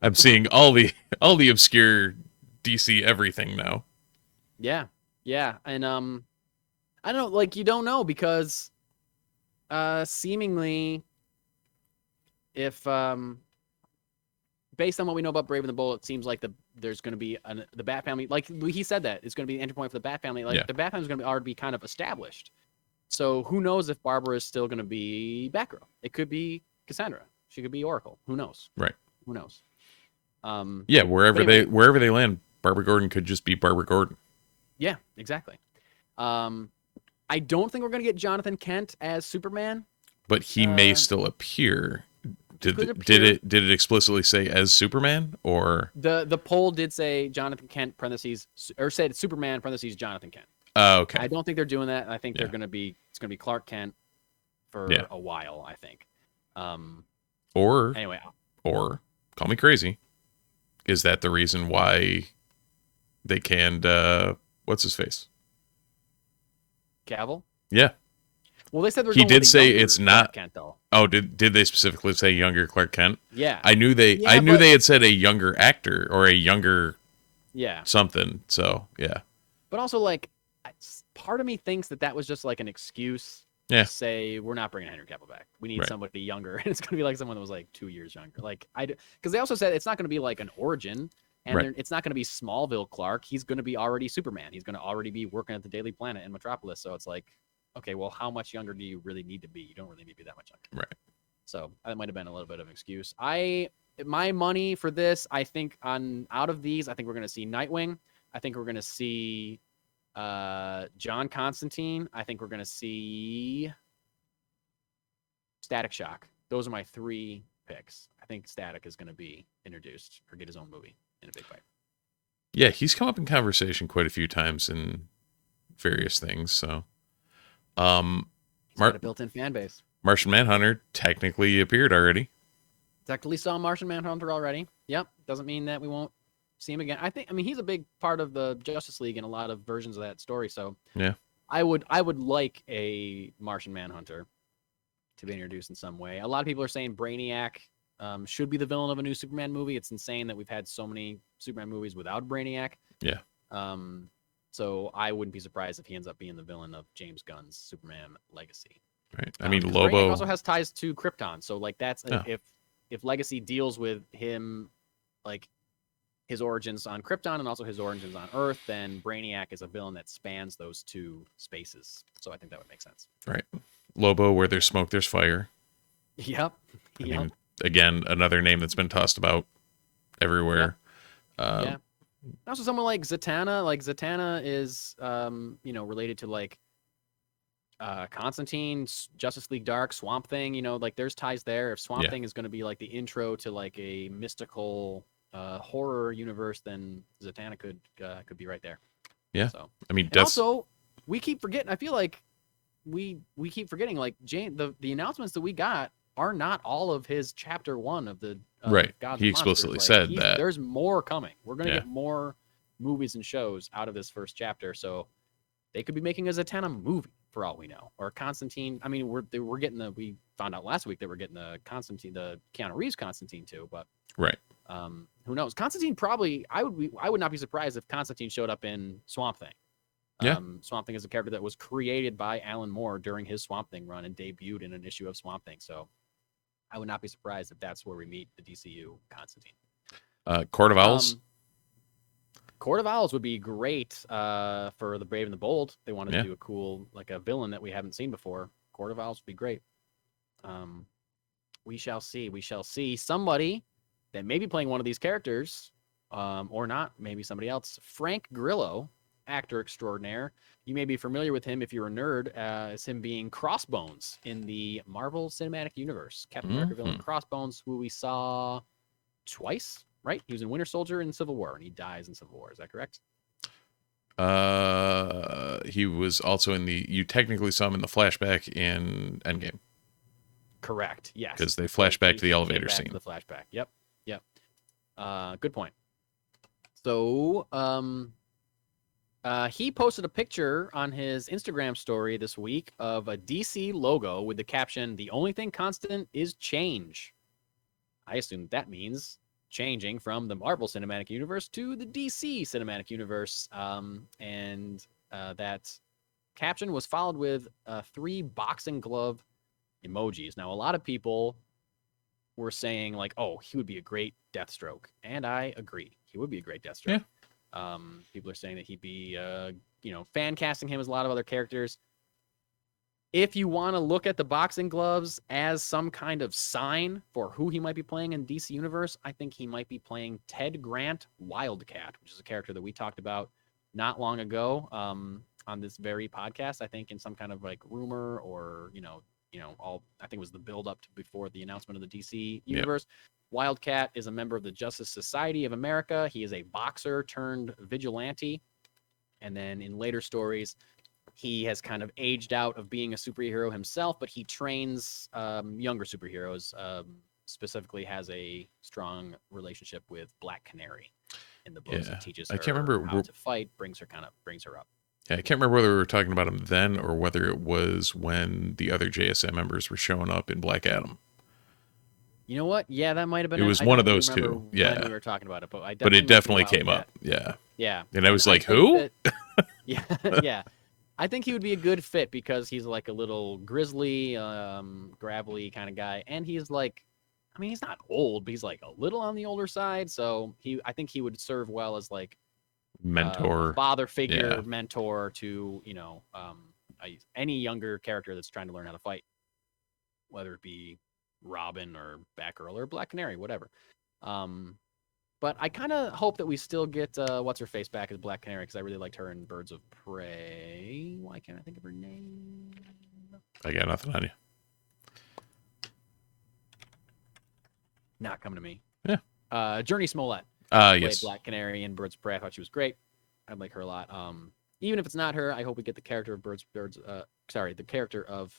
I'm seeing all the obscure DC everything now. Yeah, and I don't know, like, you don't know, because seemingly, if based on what we know about Brave and the Bold, it seems like there's going to be the Bat family. Like he said, that it's going to be the entry point for the Bat family. Like the Bat family is going to already be kind of established. So who knows if Barbara is still going to be Batgirl? It could be Cassandra. She could be Oracle. Who knows? Right. Who knows? Wherever they land, Barbara Gordon could just be Barbara Gordon. Yeah, exactly. I don't think we're going to get Jonathan Kent as Superman. But he may still appear. Did it explicitly say as Superman or the poll did say Jonathan Kent parentheses or said Superman parentheses Jonathan Kent. Okay. I don't think they're doing that. I think it's gonna be Clark Kent for a while, I think. Anyway, or call me crazy. Is that the reason why they canned what's his face? Cavill? Yeah. Well, they said he did say it's Clark not Kent, though. Oh, did they specifically say younger Clark Kent? Yeah. I knew they had said a younger actor or a younger something. So, yeah. But also, like, part of me thinks that was just like an excuse to say we're not bringing Henry Cavill back. We need somebody younger, and it's going to be like someone that was like 2 years younger. Like, because they also said it's not going to be like an origin, and it's not going to be Smallville Clark. He's going to be already Superman. He's going to already be working at the Daily Planet in Metropolis. So it's like, okay, well, how much younger do you really need to be? You don't really need to be that much younger. Right. So that might have been a little bit of an excuse. My money for this, I think out of these, I think we're going to see Nightwing. I think we're going to see John Constantine. I think we're going to see Static Shock. Those are my 3 picks. I think Static is going to be introduced or get his own movie in a big fight. Yeah, he's come up in conversation quite a few times in various things. So, he's got a built-in fan base. Martian Manhunter technically appeared already. Technically saw Martian Manhunter already. Yep. Doesn't mean that we won't see him again. I mean, he's a big part of the Justice League in a lot of versions of that story. So yeah, I would like a Martian Manhunter to be introduced in some way. A lot of people are saying Brainiac should be the villain of a new Superman movie. It's insane that we've had so many Superman movies without Brainiac. Yeah. So I wouldn't be surprised if he ends up being the villain of James Gunn's Superman Legacy. Right. I mean, Brainiac Lobo also has ties to Krypton. So like that's if Legacy deals with him, like his origins on Krypton and also his origins on Earth, then Brainiac is a villain that spans those 2 spaces. So I think that would make sense. Right. Lobo, where there's smoke, there's fire. Yep. I mean, again, another name that's been tossed about everywhere. Yeah. Also, someone like Zatanna. Like Zatanna is, related to like Constantine, Justice League Dark, Swamp Thing. Like there's ties there. If Swamp Thing is going to be like the intro to like a mystical horror universe, then Zatanna could be right there. Yeah. So I mean, also we keep forgetting. I feel like we keep forgetting. Like the announcements that we got are not all of his chapter 1 of the Gods He and explicitly Monsters. said that there's more coming. We're gonna get more movies and shows out of this first chapter. So they could be making a Zatanna movie for all we know, or Constantine. I mean, we're getting we found out last week that we're getting the Keanu Reeves Constantine too, but who knows? Constantine probably. I would not be surprised if Constantine showed up in Swamp Thing. Yeah. Swamp Thing is a character that was created by Alan Moore during his Swamp Thing run and debuted in an issue of Swamp Thing. So I would not be surprised if that's where we meet the DCU Constantine. Court of Owls. Court of Owls would be great for the Brave and the Bold. They wanted to do a cool, like a villain that we haven't seen before. Court of Owls would be great. We shall see. We shall see. Somebody that may be playing one of these characters, or not, maybe somebody else. Frank Grillo, actor extraordinaire. You may be familiar with him if you're a nerd, as him being Crossbones in the Marvel Cinematic Universe. Captain America villain Crossbones, who we saw twice, right? He was in Winter Soldier and Civil War, and he dies in Civil War. Is that correct? He was also you technically saw him in the flashback in Endgame. Correct. Yes. Because they flash back to the elevator scene. The flashback. Yep. Good point. So, he posted a picture on his Instagram story this week of a DC logo with the caption, "The only thing constant is change." I assume that means changing from the Marvel Cinematic Universe to the DC Cinematic Universe. And that caption was followed with 3 boxing glove emojis. Now, a lot of people were saying like, oh, he would be a great Deathstroke. And I agree. He would be a great Deathstroke. Yeah. People are saying that he'd be, fan casting him as a lot of other characters. If you want to look at the boxing gloves as some kind of sign for who he might be playing in DC Universe, I think he might be playing Ted Grant Wildcat, which is a character that we talked about not long ago on this very podcast, I think in some kind of like rumor or, I think it was the build up to before the announcement of the DC universe. Wildcat is a member of the Justice Society of America. He is a boxer turned vigilante. And then in later stories, he has kind of aged out of being a superhero himself, but he trains younger superheroes. Specifically, has a strong relationship with Black Canary in the books. He teaches her I can't remember how to fight, brings her up. Yeah, I can't remember whether we were talking about him then or whether it was when the other JSA members were showing up in Black Adam. You know what? Yeah, that might have been. It was one of those two. Yeah, when we were talking about it, but it definitely came up. Yeah, and I was like, who? Yeah. I think he would be a good fit because he's like a little grizzly, gravelly kind of guy, and he's like, I mean, he's not old, but he's like a little on the older side. So I think he would serve well as like mentor, father figure, mentor to any younger character that's trying to learn how to fight, whether it be Robin or Batgirl or Black Canary, whatever. But I kind of hope that we still get what's her face back as Black Canary because I really liked her in Birds of Prey. Why can't I think of her name? I got nothing on you. Not coming to me. Yeah. Journey Smollett. Yes. Black Canary in Birds of Prey. I thought she was great. I like her a lot. Even if it's not her, I hope we get the character of the character of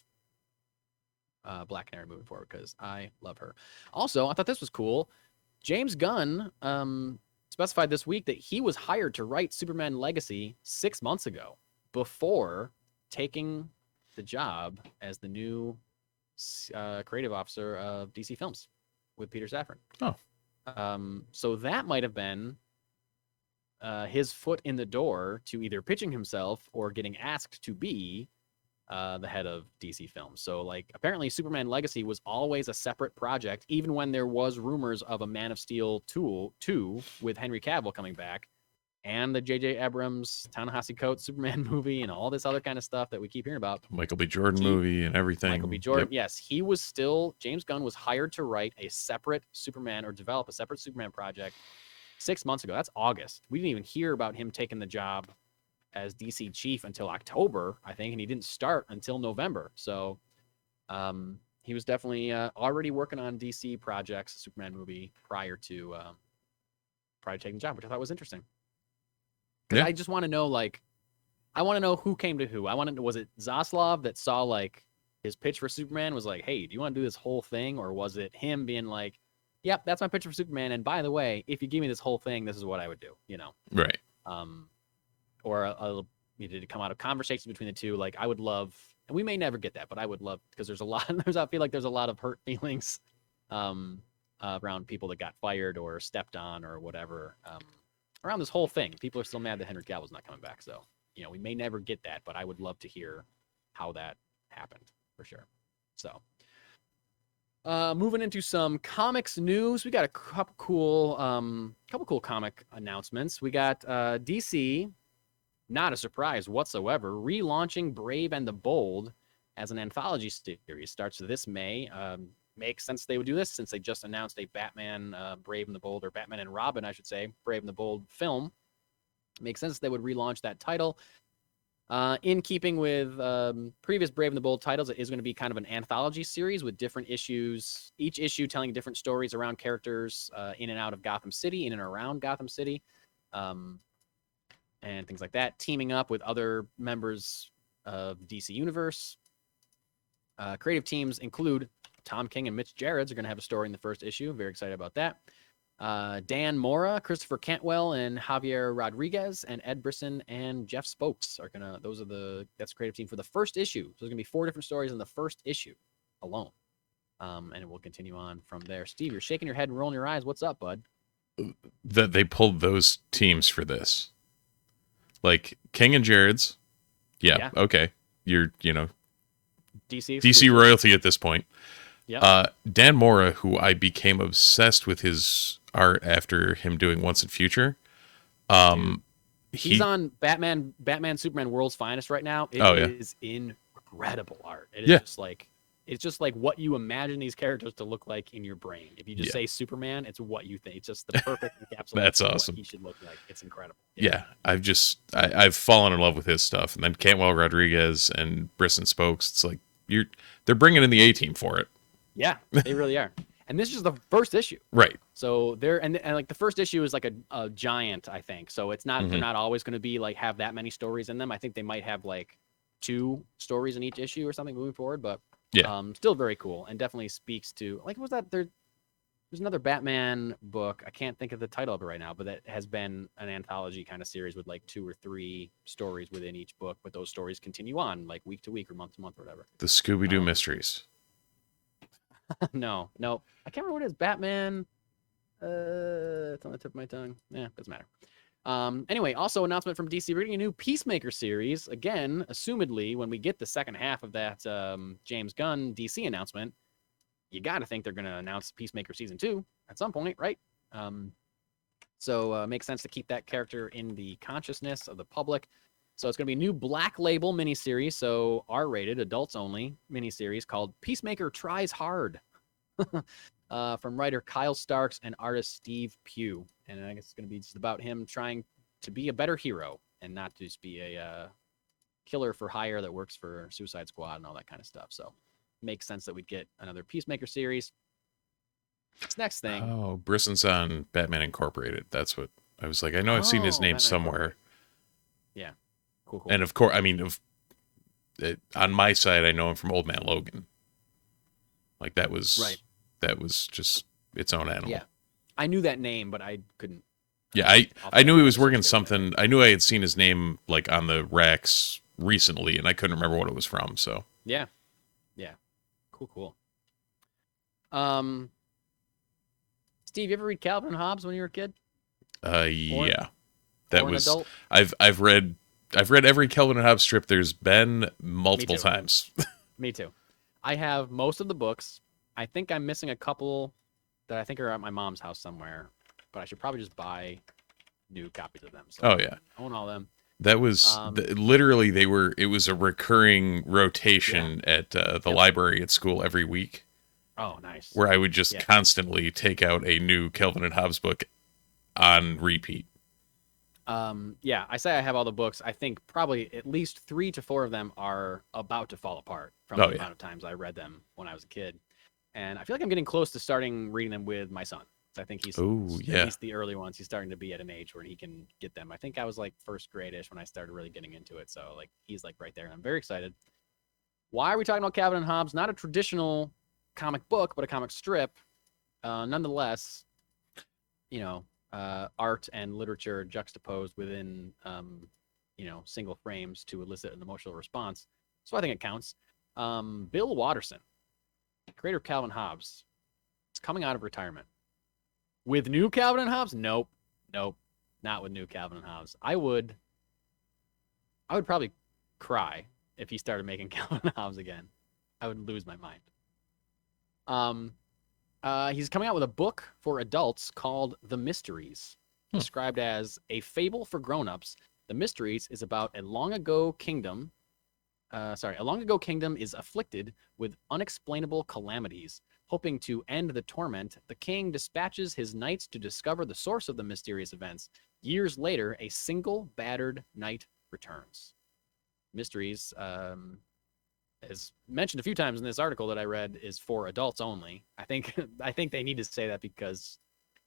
Black Canary moving forward because I love her. Also, I thought this was cool. James Gunn specified this week that he was hired to write Superman Legacy 6 months ago before taking the job as the new creative officer of DC Films with Peter Safran. So that might have been his foot in the door to either pitching himself or getting asked to be the head of DC Films. So, like, apparently Superman Legacy was always a separate project, even when there was rumors of a Man of Steel 2 with Henry Cavill coming back, and the J.J. Abrams Ta-Nehisi Coates Superman movie, and all this other kind of stuff that we keep hearing about. Michael B. Jordan movie and everything. Michael B. Jordan, yes. James Gunn was hired to write a separate Superman or develop a separate Superman project 6 months ago. That's August. We didn't even hear about him taking the job as DC chief until October, I think, and he didn't start until November. So he was definitely already working on DC projects, a Superman movie, prior to taking the job, which I thought was interesting. I just want to know, like, I want to know who came to who. Was it Zaslav that saw, like, his pitch for Superman was like, hey, do you want to do this whole thing? Or was it him being like, yep, that's my pitch for Superman, and by the way, if you give me this whole thing, this is what I would do, Right. Or did it come out of conversations between the two? Like, I would love, and we may never get that, but I would love, because I feel like there's a lot of hurt feelings around people that got fired or stepped on or whatever around this whole thing. People are still mad that Henry Cavill's not coming back. So, we may never get that, but I would love to hear how that happened for sure. So, moving into some comics news, we got a couple cool comic announcements. We got DC. Not a surprise whatsoever. Relaunching Brave and the Bold as an anthology series starts this May. Makes sense they would do this since they just announced a Batman Brave and the Bold, or Batman and Robin, I should say, Brave and the Bold film. Makes sense they would relaunch that title. In keeping with previous Brave and the Bold titles, it is going to be kind of an anthology series with different issues, each issue telling different stories around characters in and out of Gotham City, in and around Gotham City. And things like that, teaming up with other members of the DC Universe. Creative teams include Tom King and Mitch Gerads are going to have a story in the first issue. Very excited about that. Dan Mora, Christopher Cantwell, and Javier Rodriguez, and Ed Brisson and Jeff Spokes are gonna. That's the creative team for the first issue. So there's gonna be 4 different stories in the first issue alone, and it will continue on from there. Steve, you're shaking your head and rolling your eyes. What's up, bud? That they pulled those teams for this. Like King and Jared's, yeah. Okay, you're DC royalty at this point. Yeah. Dan Mora, who I became obsessed with his art after him doing Once and Future. He's on Batman Superman World's Finest right now. It is incredible art. It is just like what you imagine these characters to look like in your brain. If you just say Superman, it's what you think. It's just the perfect encapsulation. That's of awesome. What he should look like. It's incredible. Yeah, I've fallen in love with his stuff. And then Cantwell Rodriguez and Brisson Spokes. It's like they're bringing in the A-team for it. Yeah, they really are. And this is the first issue. Right. So they're and like the first issue is like a giant, I think. So it's not they're not always going to be like have that many stories in them. I think they might have like 2 stories in each issue or something moving forward, but still very cool and definitely speaks to like was that there's another Batman book. I can't think of the title of it right now, but that has been an anthology kind of series with like 2 or 3 stories within each book, but those stories continue on like week to week or month to month or whatever. The Scooby-Doo Mysteries. No, I can't remember what it is. Batman. It's on the tip of my tongue. Yeah, doesn't matter. Anyway, also announcement from DC. We're getting a new Peacemaker series. Again, assumedly, when we get the second half of that James Gunn DC announcement, you got to think they're going to announce Peacemaker season 2 at some point, right? So it makes sense to keep that character in the consciousness of the public. So it's going to be a new Black Label miniseries, so R-rated, adults-only miniseries called Peacemaker Tries Hard, from writer Kyle Starks and artist Steve Pugh. And I guess it's going to be just about him trying to be a better hero and not just be a killer for hire that works for Suicide Squad and all that kind of stuff. So it makes sense that we'd get another Peacemaker series. This next thing. Oh, Brisson's on Batman Incorporated. That's what I was like. I know I've seen his name Batman somewhere. Yeah. Cool. And of course, I mean, on my side, I know him from Old Man Logan. Like that was just its own animal. Yeah, I knew that name, but I couldn't. Yeah, I knew he was working something. I knew I had seen his name like on the racks recently, and I couldn't remember what it was from. So yeah, cool. Steve, you ever read Calvin and Hobbes when you were a kid? Yeah, that was. Adult? I've read every Calvin and Hobbes strip there's been multiple times. Me too. I have most of the books. I think I'm missing a couple that I think are at my mom's house somewhere, but I should probably just buy new copies of them. So I own all of them. That was literally it was a recurring rotation at the library at school every week. Oh, nice. Where I would just constantly take out a new Calvin and Hobbes book on repeat. I say I have all the books. I think probably at least 3 to 4 of them are about to fall apart from the amount of times I read them when I was a kid. And I feel like I'm getting close to starting reading them with my son. So I think he's at least the early ones. He's starting to be at an age where he can get them. I think I was like first grade-ish when I started really getting into it. So like he's like right there, and I'm very excited. Why are we talking about Calvin and Hobbes? Not a traditional comic book, but a comic strip. Nonetheless, art and literature juxtaposed within, single frames to elicit an emotional response. So I think it counts. Bill Watterson, creator of Calvin Hobbes, is coming out of retirement. With new Calvin and Hobbes? Nope, not with new Calvin and Hobbes. I would probably cry if he started making Calvin and Hobbes again. I would lose my mind. He's coming out with a book for adults called The Mysteries, described as a fable for grown-ups. The Mysteries is about a long ago kingdom is afflicted with unexplainable calamities. Hoping to end the torment, the king dispatches his knights to discover the source of the mysterious events. Years later, a single battered knight returns. Mysteries, as mentioned a few times in this article that I read, is for adults only. I think they need to say that because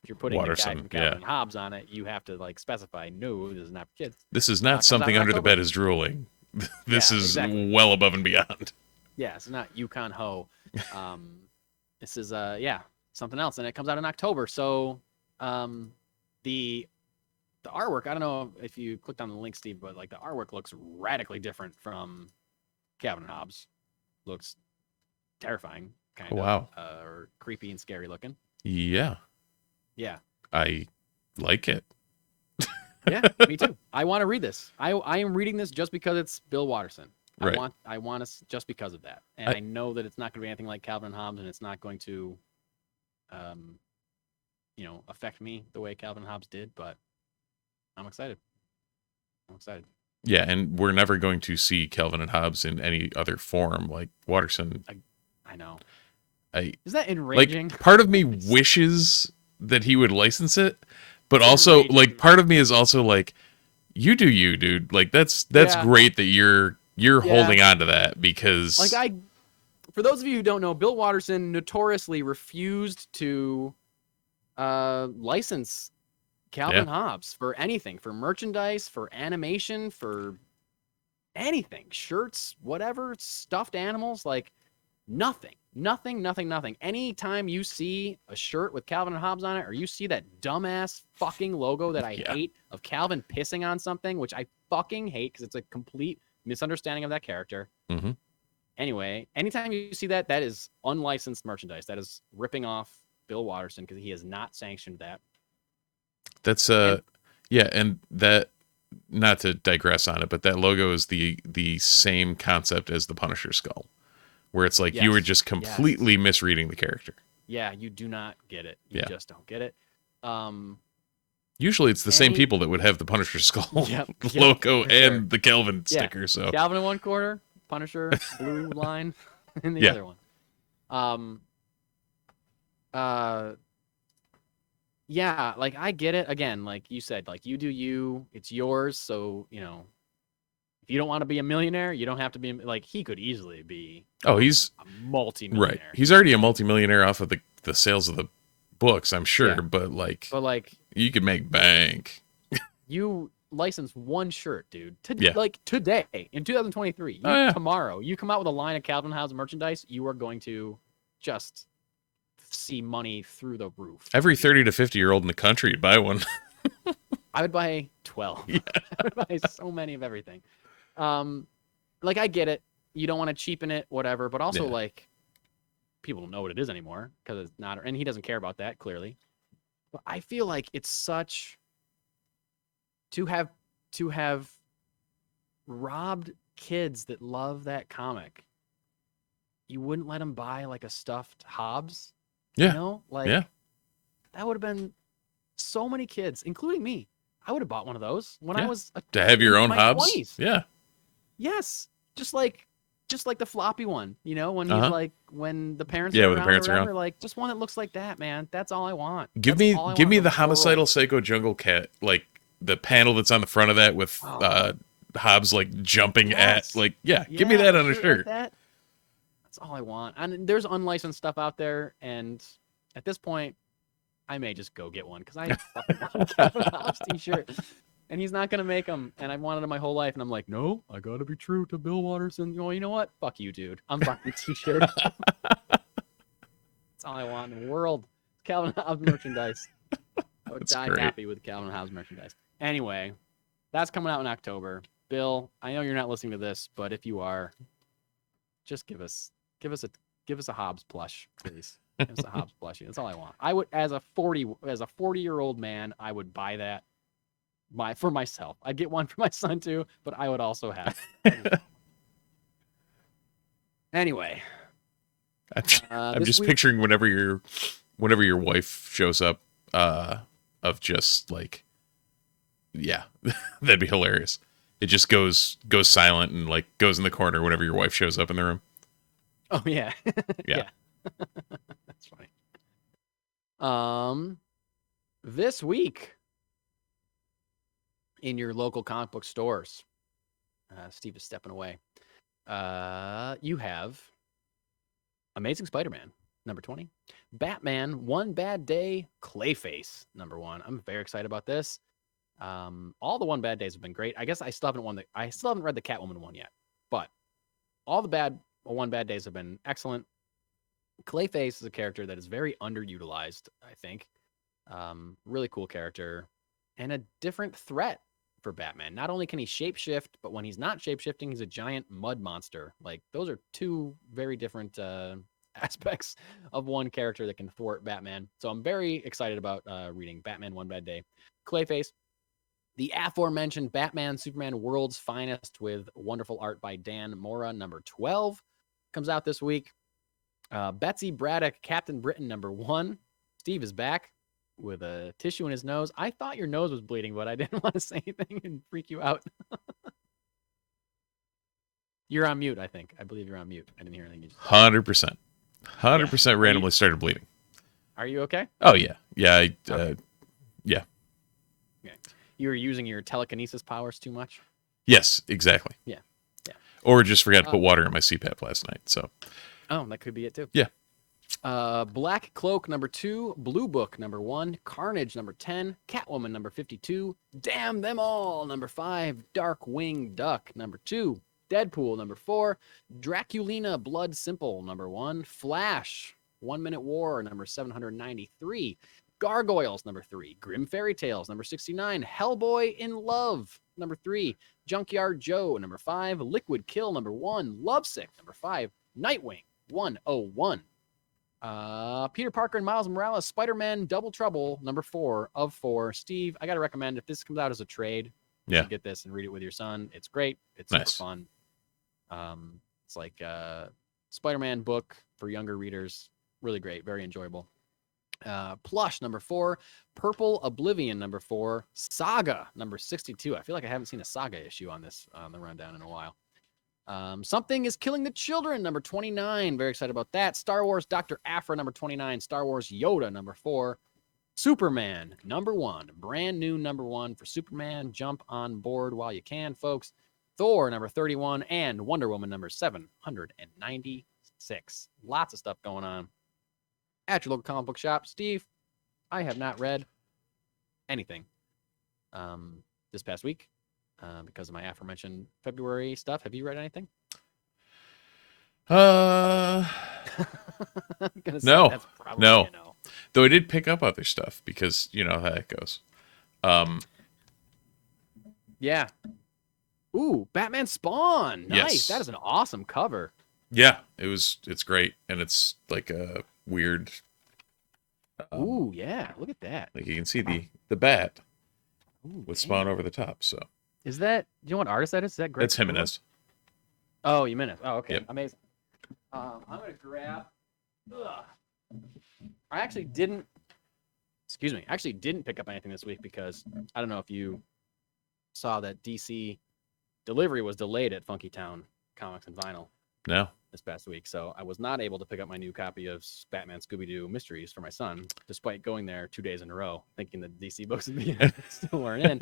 if you're putting the guy from Calvin and Hobbes on it, you have to like specify, no, this is not for kids. This is not something under the bed is drooling. This is well above and beyond. Yeah, it's not Yukon Ho. This is something else, and it comes out in October. So the artwork, I don't know if you clicked on the link, Steve, but like the artwork looks radically different from Calvin and Hobbes. Looks terrifying, kind of. Wow. Or creepy and scary looking. Yeah. I like it. Yeah, me too. I want to read this. I am reading this just because it's Bill Watterson. Right. I want us just because of that. And I know that it's not going to be anything like Calvin and Hobbes, and it's not going to affect me the way Calvin and Hobbes did, but I'm excited. Yeah, and we're never going to see Calvin and Hobbes in any other form like Watterson. I know. Is that enraging? Like, part of me wishes that he would license it, but also like part of me is also like, you do you, dude. Like that's great that you're holding on to that, because like for those of you who don't know, Bill Watterson notoriously refused to license Calvin Hobbes for anything, for merchandise, for animation, for anything, shirts, whatever, stuffed animals, like nothing. Anytime you see a shirt with Calvin and Hobbes on it, or you see that dumbass fucking logo that I hate of Calvin pissing on something, which I fucking hate because it's a complete misunderstanding of that character. Mm-hmm. Anyway, anytime you see that, that is unlicensed merchandise. That is ripping off Bill Watterson because he has not sanctioned that. That's and that, not to digress on it, but that logo is the same concept as the Punisher skull, where it's like you were just completely misreading the character. Yeah, you do not get it. You just don't get it. Usually it's the same people that would have the Punisher skull logo and the Calvin sticker. So Calvin in one corner, Punisher blue line in the other one. Yeah, like I get it. Again, like you said, like you do you, it's yours. So, you know, if you don't want to be a millionaire, you don't have to be like he could easily be. He's a multi-millionaire. Right. He's already a multimillionaire off of the sales of the books, I'm sure, but like you could make bank. You license one shirt, dude. Like today in 2023, tomorrow, you come out with a line of Calvin Hobbes merchandise, you are going to just see money through the roof. Every 30 to 50-year-old in the country would buy one. I would buy 12. Yeah. I would buy so many of everything. Like I get it. You don't want to cheapen it, whatever, but also like people don't know what it is anymore because it's not, and he doesn't care about that clearly. But I feel like it's such to have robbed kids that love that comic. You wouldn't let them buy like a stuffed Hobbes. Yeah. You know, like that would have been so many kids, including me. I would have bought one of those when I was to have your own Hobbes. 20s. Yeah. Yes, just like the floppy one. You know, when he's like when the parents when the parents are around. Like just one that looks like that, man. That's all I want. Give me the homicidal psycho jungle cat, like the panel that's on the front of that with Hobbes like jumping at give me that on a shirt. Like that's all I want. And there's unlicensed stuff out there, and at this point, I may just go get one because I fucking want a Calvin Hobbes t-shirt, and he's not gonna make them. And I've wanted them my whole life, and I'm like, no, I gotta be true to Bill Watterson. Well, you know what? Fuck you, dude. I'm buying a t-shirt. That's all I want in the world. Calvin Hobbes merchandise. I would die happy with Calvin Hobbes merchandise. Anyway, that's coming out in October. Bill, I know you're not listening to this, but if you are, just give us a Hobbes plush, please. Give us a Hobbes plushie. That's all I want. I would, as a 40-year-old man, I would buy that for myself. I'd get one for my son too, but I would also have. Anyway, I'm just picturing whenever your wife shows up, of just like, that'd be hilarious. It just goes silent and like goes in the corner whenever your wife shows up in the room. Oh yeah. Yeah. That's funny. This week in your local comic book stores, Steve is stepping away. You have Amazing Spider-Man number 20, Batman One Bad Day Clayface number 1. I'm very excited about this. All the One Bad Days have been great. I guess I still haven't read the Catwoman one yet, but all the One Bad Days have been excellent. Clayface is a character that is very underutilized, I think. Really cool character and a different threat for Batman. Not only can he shapeshift, but when he's not shapeshifting, he's a giant mud monster. Like those are two very different aspects of one character that can thwart Batman. So I'm very excited about reading Batman One Bad Day Clayface. The aforementioned Batman Superman World's Finest with wonderful art by Dan Mora number 12 comes out this week. Betsy, Braddock, Captain Britain number 1. Steve is back with a tissue in his nose. I thought your nose was bleeding, but I didn't want to say anything and freak you out. You're on mute, I think. I believe you're on mute. I didn't hear anything you just said. 100% randomly started bleeding. Are you okay? Oh, yeah. Yeah. Okay. Yeah. Okay. You were using your telekinesis powers too much? Yes, exactly. Yeah. Or just forgot to put water in my CPAP last night. So Oh, that could be it too. Yeah. Black Cloak number 2, Blue Book number 1, Carnage number 10, Catwoman number 52, Damn Them All number 5, Darkwing Duck number 2, Deadpool number 4, Draculina Blood Simple number 1, Flash 1 Minute War number 793, Gargoyles number 3, Grimm Fairy Tales number 69, Hellboy in Love number 3, Junkyard Joe number 5, Liquid Kill number 1, Lovesick number 5, Nightwing 101. Peter Parker and Miles Morales, Spider-Man Double Trouble, number 4 of 4. Steve, I got to recommend if this comes out as a trade, you should get this and read it with your son. It's great. It's super fun. It's like a Spider-Man book for younger readers. Really great. Very enjoyable. Plush, number 4. Purple Oblivion, number 4. Saga, number 62. I feel like I haven't seen a Saga issue on this on the rundown in a while. Something is Killing the Children, number 29. Very excited about that. Star Wars Dr. Aphra, number 29. Star Wars Yoda, number 4. Superman, number 1. Brand new number 1 for Superman. Jump on board while you can, folks. Thor, number 31. And Wonder Woman, number 796. Lots of stuff going on at your local comic book shop. Steve, I have not read anything this past week. Because of my aforementioned February stuff. Have you read anything? No. No. Though I did pick up other stuff because you know how it goes. Yeah. Ooh, Batman Spawn. Nice. Yes. That is an awesome cover. Yeah, it's great, and it's like a weird. Ooh, yeah. Look at that. Like you can see the bat with damn. Spawn over the top. So. Is that, you know what artist that is? Is that Greg? That's Jimenez. Oh, Jimenez. Oh, okay. Yep. Amazing. I'm going to grab. I actually didn't pick up anything this week because I don't know if you saw that DC delivery was delayed at Funky Town Comics and Vinyl. No. This past week. So I was not able to pick up my new copy of Batman Scooby-Doo Mysteries for my son, despite going there 2 days in a row, thinking the DC books would be still weren't in.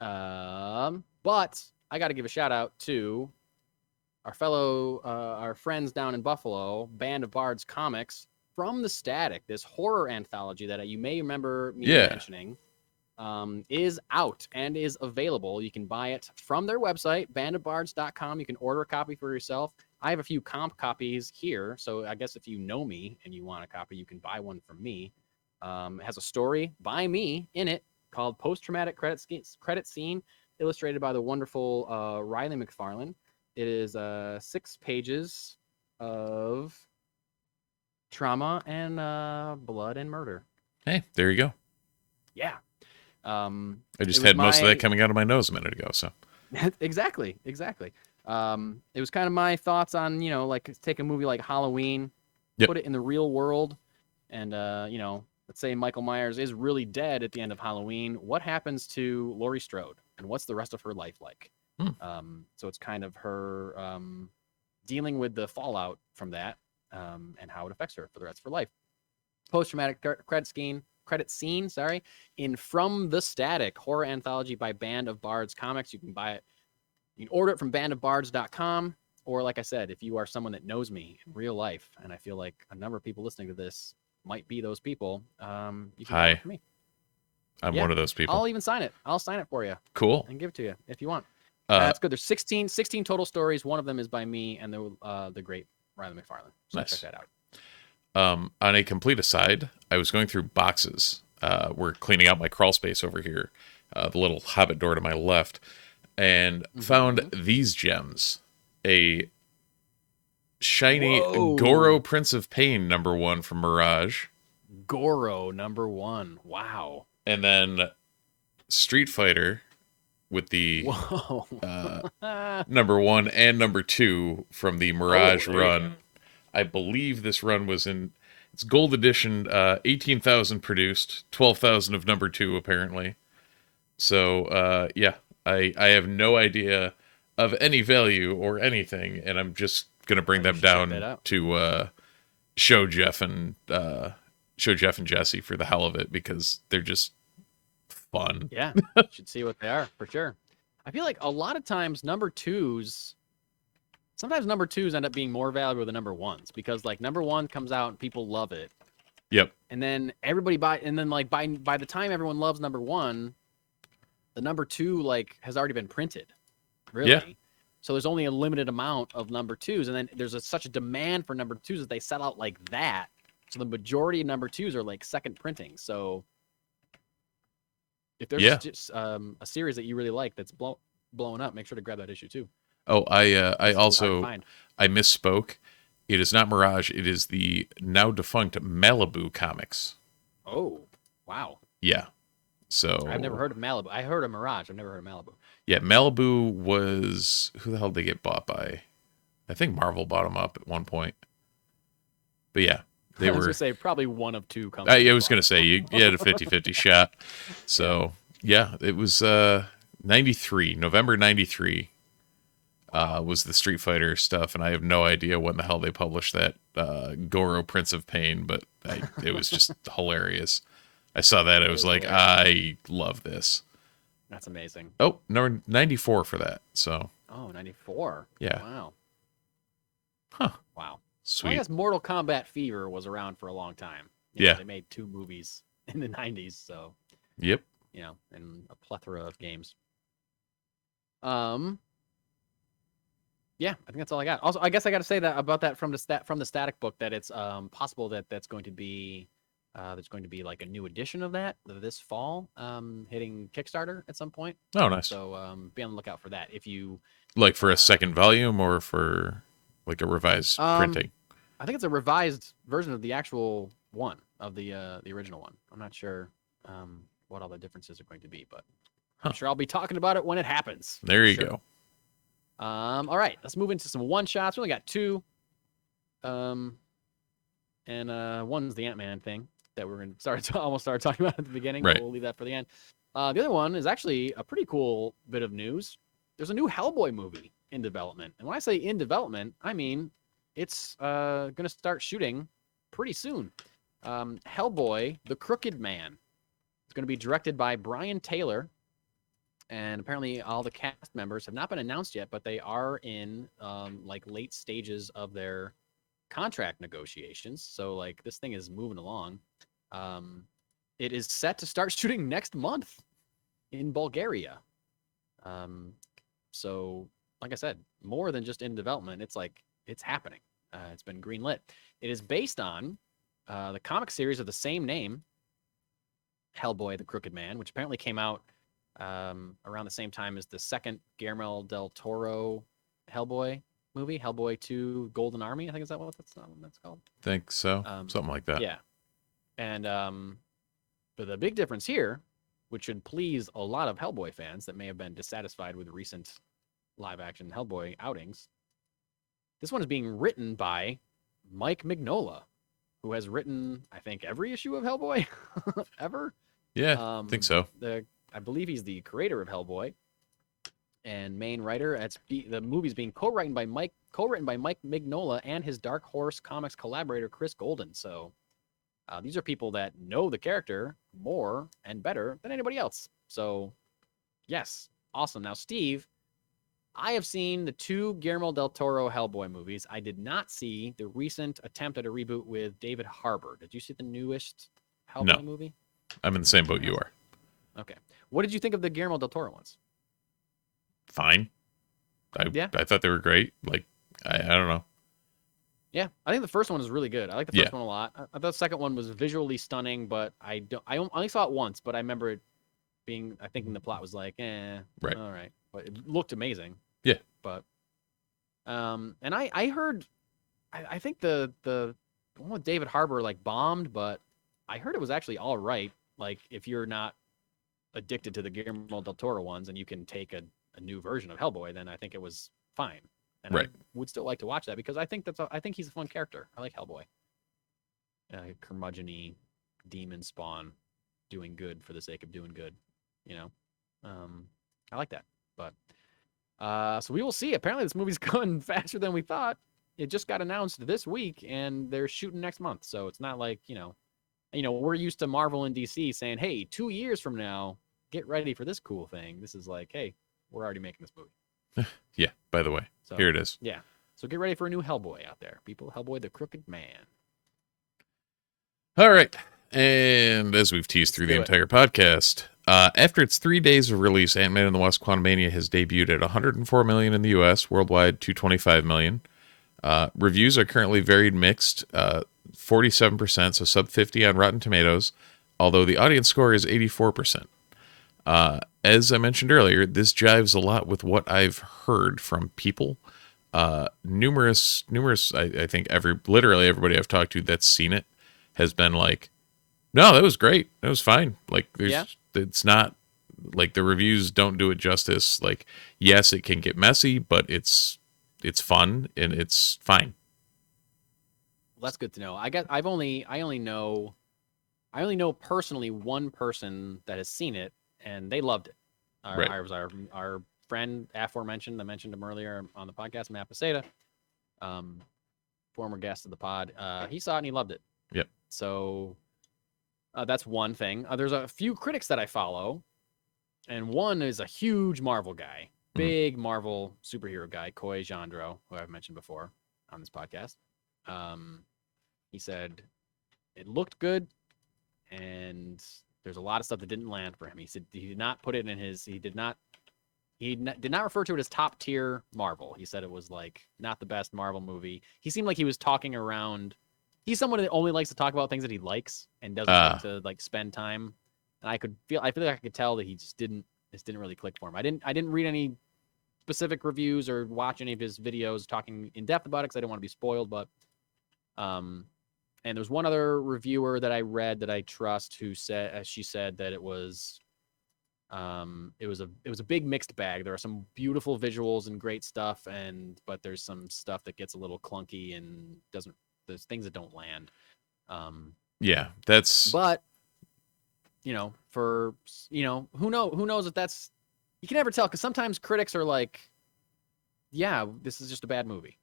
But I got to give a shout out to our friends down in Buffalo, Band of Bards Comics, From the Static, this horror anthology that you may remember me mentioning, is out and is available. You can buy it from their website, bandofbards.com. You can order a copy for yourself. I have a few comp copies here, so I guess if you know me and you want a copy, you can buy one from me. It has a story by me in it called Post-Traumatic Credit Scene, illustrated by the wonderful Riley McFarlane. It is 6 pages of trauma and blood and murder. Hey, there you go. Yeah. I just had most of that coming out of my nose a minute ago. So exactly. It was kind of my thoughts on, like take a movie like Halloween, put it in the real world, and let's say Michael Myers is really dead at the end of Halloween. What happens to Laurie Strode, and what's the rest of her life like? So it's kind of her dealing with the fallout from that, and how it affects her for the rest of her life. Post-traumatic credit scene, in From the Static, horror anthology by Band of Bards Comics. You can buy it. You can order it from bandofbards.com, or like I said, if you are someone that knows me in real life, and I feel like a number of people listening to this might be those people, you can order it from me. I'm one of those people. I'll even sign it. I'll sign it for you. Cool. And give it to you if you want. That's good. There's 16 total stories. One of them is by me and the great Riley McFarlane. So nice. Check that out. On a complete aside, I was going through boxes. We're cleaning out my crawl space over here, the little hobbit door to my left, and found these gems. A shiny Goro Prince of Pain #1 from Mirage. Goro #1. Wow. And then Street Fighter with the #1 and #2 from the Mirage run. I believe this run was it's gold edition, 18,000 produced, 12,000 of #2 apparently. So I have no idea of any value or anything, and I'm just gonna bring them down to show Jeff and Jesse for the hell of it, because they're just fun. Yeah, you should see what they are for sure. I feel like a lot of times #2s sometimes number 2s end up being more valuable than number 1s because like number 1 comes out and people love it. Yep. And then everybody like by the time everyone loves number 1, the number 2 like has already been printed. Really. Yeah. So there's only a limited amount of number 2s, and then there's such a demand for number 2s that they sell out like that. So the majority of number 2s are like second printing. So if there's just, a series that you really like that's blowing up, make sure to grab that issue too. Oh, I also really I misspoke. It is not Mirage. It is the now defunct Malibu Comics. Oh, wow. Yeah. So I've never heard of Malibu. I heard of Mirage. I've never heard of Malibu. Yeah, Malibu was who the hell did they get bought by? I think Marvel bought them up at one point. But yeah, they I was were. Gonna say probably one of two companies. I was going to say you had a 50-50 shot. So yeah, it was 93, November 93. Was the Street Fighter stuff, and I have no idea when the hell they published that Goro Prince of Pain, but it was just hilarious. I saw that, I was like, I love this. That's amazing. Oh, number 94 for that. So. Oh, 94. Yeah. Wow. Huh. Wow. Sweet. Well, I guess Mortal Kombat Fever was around for a long time. Yeah. They made 2 movies in the 90s, so. Yep. And a plethora of games. Yeah, I think that's all I got. Also, I guess I got to say that about that from the static book that it's possible that that's going to be there's going to be like a new edition of that this fall, hitting Kickstarter at some point. Oh, nice. So be on the lookout for that. If you like for a second volume or for like a revised printing. I think it's a revised version of the actual one of the original one. I'm not sure what all the differences are going to be, but I'm sure I'll be talking about it when it happens. There you go. All right, let's move into some one shots. We only got 2. And one's the Ant-Man thing that we're going to almost start talking about at the beginning, right. But we'll leave that for the end. The other one is actually a pretty cool bit of news. There's a new Hellboy movie in development. And when I say in development, I mean it's going to start shooting pretty soon. Hellboy, The Crooked Man. It's going to be directed by Brian Taylor. And apparently all the cast members have not been announced yet, but they are in like late stages of their contract negotiations. So like this thing is moving along. It is set to start shooting next month in Bulgaria. So like I said, more than just in development, it's like it's happening. It's been greenlit. It is based on the comic series of the same name, Hellboy, The Crooked Man, which apparently came out around the same time as the second Guillermo del Toro Hellboy movie, Hellboy 2 Golden Army, I think is that what that's called? Think so. Something like that. Yeah. And but the big difference here, which should please a lot of Hellboy fans that may have been dissatisfied with recent live action Hellboy outings, this one is being written by Mike Mignola, who has written, I think, every issue of Hellboy ever. Yeah, I think so. I believe he's the creator of Hellboy and main writer. The movie's being co-written by Mike Mignola and his Dark Horse Comics collaborator Chris Golden. So these are people that know the character more and better than anybody else. So yes, awesome. Now, Steve, I have seen the 2 Guillermo del Toro Hellboy movies. I did not see the recent attempt at a reboot with David Harbour. Did you see the newest Hellboy movie? I'm in the same boat you are. Okay. What did you think of the Guillermo del Toro ones? Fine. I thought they were great. Like, I don't know. Yeah, I think the first one is really good. I like the first one a lot. I thought the second one was visually stunning, but I only saw it once, but I remember it being, I think the plot was like, right. All right. But it looked amazing. Yeah. But, and I heard, I think the one with David Harbour like bombed, but I heard it was actually all right. Like if you're not addicted to the Guillermo del Toro ones and you can take a new version of Hellboy, then I think it was fine. And right. I would still like to watch that because I think I think he's a fun character. I like Hellboy. Curmudgeon-y demon spawn doing good for the sake of doing good, I like that. But so we will see. Apparently this movie's going faster than we thought. It just got announced this week and they're shooting next month. So it's not like, we're used to Marvel and DC saying, hey, 2 years from now, get ready for this cool thing. This is like, hey, we're already making this movie. Yeah, by the way, so, here it is. Yeah. So get ready for a new Hellboy out there, people. Hellboy the Crooked Man. All right. And as we've teased Let's through do the it. entire podcast, after its 3 days of release, Ant-Man and the Wasp: Quantumania has debuted at 104 million in the US, worldwide 225 million. Reviews are currently varied mixed, 47%, so sub 50 on Rotten Tomatoes, although the audience score is 84%. As I mentioned earlier, this jives a lot with what I've heard from people. Numerous, I think literally everybody I've talked to that's seen it has been like, no, that was great. That was fine. Like, it's not like the reviews don't do it justice. Like, yes, it can get messy, but it's fun and it's fine. Well, that's good to know. I only know personally one person that has seen it and they loved it. Right. Our friend aforementioned, I mentioned him earlier on the podcast, Matt Paseda, former guest of the pod. He saw it and he loved it. Yep. So that's one thing. There's a few critics that I follow, and one is a huge Marvel guy, big Marvel superhero guy, Coy Jandreau, who I've mentioned before on this podcast. He said it looked good, and there's a lot of stuff that didn't land for him. He said he did not put it in his. He did not refer to it as top tier Marvel. He said it was like not the best Marvel movie. He seemed like he was talking around. He's someone that only likes to talk about things that he likes and doesn't like to like spend time. And I feel like I could tell that he just didn't really click for him. I didn't read any specific reviews or watch any of his videos talking in depth about it because I didn't want to be spoiled. But and there's one other reviewer that I read that I trust who said she said that it was a big mixed bag. There are some beautiful visuals and great stuff, but there's some stuff that gets a little clunky and there's things that don't land. Yeah, that's. But who knows if that's, you can never tell, because sometimes critics are like, yeah, this is just a bad movie.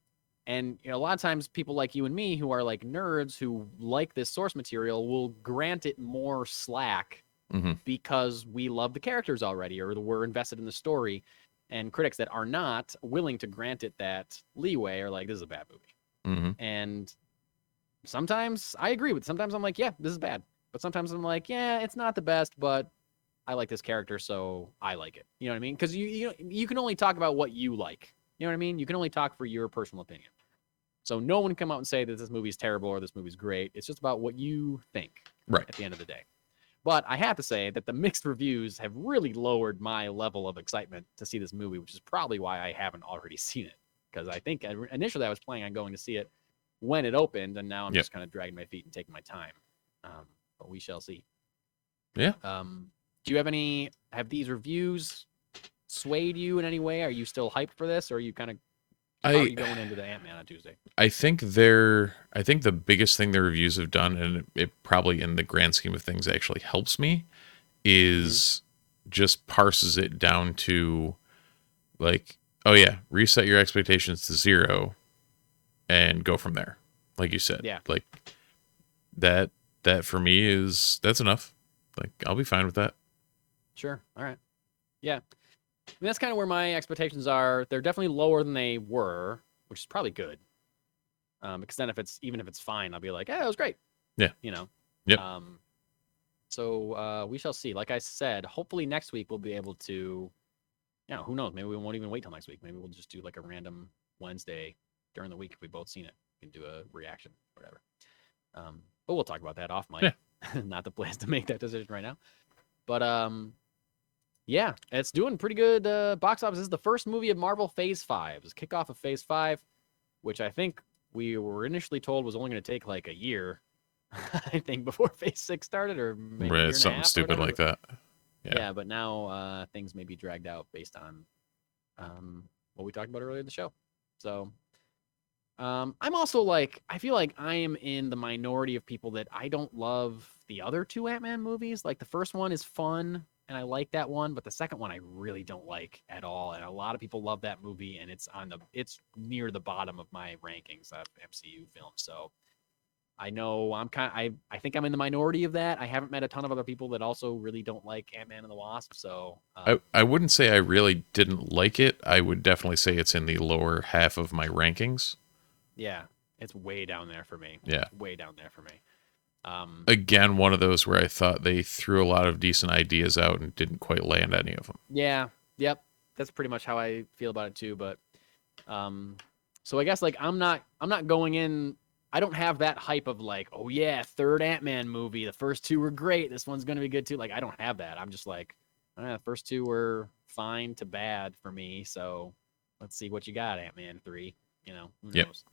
And a lot of times people like you and me who are like nerds who like this source material will grant it more slack because we love the characters already or we're invested in the story. And critics that are not willing to grant it that leeway are like, this is a bad movie. And sometimes I agree with it. Sometimes I'm like, yeah, this is bad. But sometimes I'm like, yeah, it's not the best, but I like this character, so I like it. You know what I mean? Because you can only talk about what you like. You know what I mean? You can only talk for your personal opinion. So no one can come out and say that this movie is terrible or this movie's great. It's just about what you think at the end of the day. But I have to say that the mixed reviews have really lowered my level of excitement to see this movie, which is probably why I haven't already seen it. Because I think initially I was planning on going to see it when it opened, and now I'm just kind of dragging my feet and taking my time. But we shall see. Yeah. Do you have these reviews swayed you in any way? Are you still hyped for this, or are you kind of how are you going into the Ant-Man on Tuesday? I think the biggest thing the reviews have done, and it probably in the grand scheme of things actually helps me, is just parses it down to like, oh yeah, reset your expectations to 0 and go from there. Like you said. Yeah. Like that for me that's enough. Like, I'll be fine with that. Sure. All right. Yeah. I mean, that's kind of where my expectations are. They're definitely lower than they were, which is probably good. Because then even if it's fine, I'll be like, it was great. Yeah. Yep. So we shall see. Like I said, hopefully next week we'll be able to, who knows? Maybe we won't even wait till next week. Maybe we'll just do like a random Wednesday during the week if we've both seen it. We can do a reaction or whatever. But we'll talk about that off mic. Yeah. Not the place to make that decision right now. But yeah, it's doing pretty good box office. This is the first movie of Marvel Phase 5. It's kickoff of Phase 5, which I think we were initially told was only going to take like a year, I think, before Phase 6 started, or maybe a year and a something half stupid like that. Yeah, but now things may be dragged out based on what we talked about earlier in the show. So I'm also like, I feel like I am in the minority of people that I don't love the other two Ant-Man movies. Like the first one is fun and I like that one, but the second one I really don't like at all. And a lot of people love that movie, and it's near the bottom of my rankings of MCU films. So I know I think I'm in the minority of that. I haven't met a ton of other people that also really don't like Ant-Man and the Wasp. So I wouldn't say I really didn't like it. I would definitely say it's in the lower half of my rankings. yeah, it's way down there for me. Yeah. Way down there for me. Again, one of those where I thought they threw a lot of decent ideas out and didn't quite land any of them. Yeah. Yep. That's pretty much how I feel about it too. But so I guess like I'm not going in. I don't have that hype of like, oh yeah, third Ant-Man movie. The first two were great. This one's gonna be good too. Like I don't have that. I'm just like, the first two were fine to bad for me. So let's see what you got, Ant-Man 3. You know, who knows?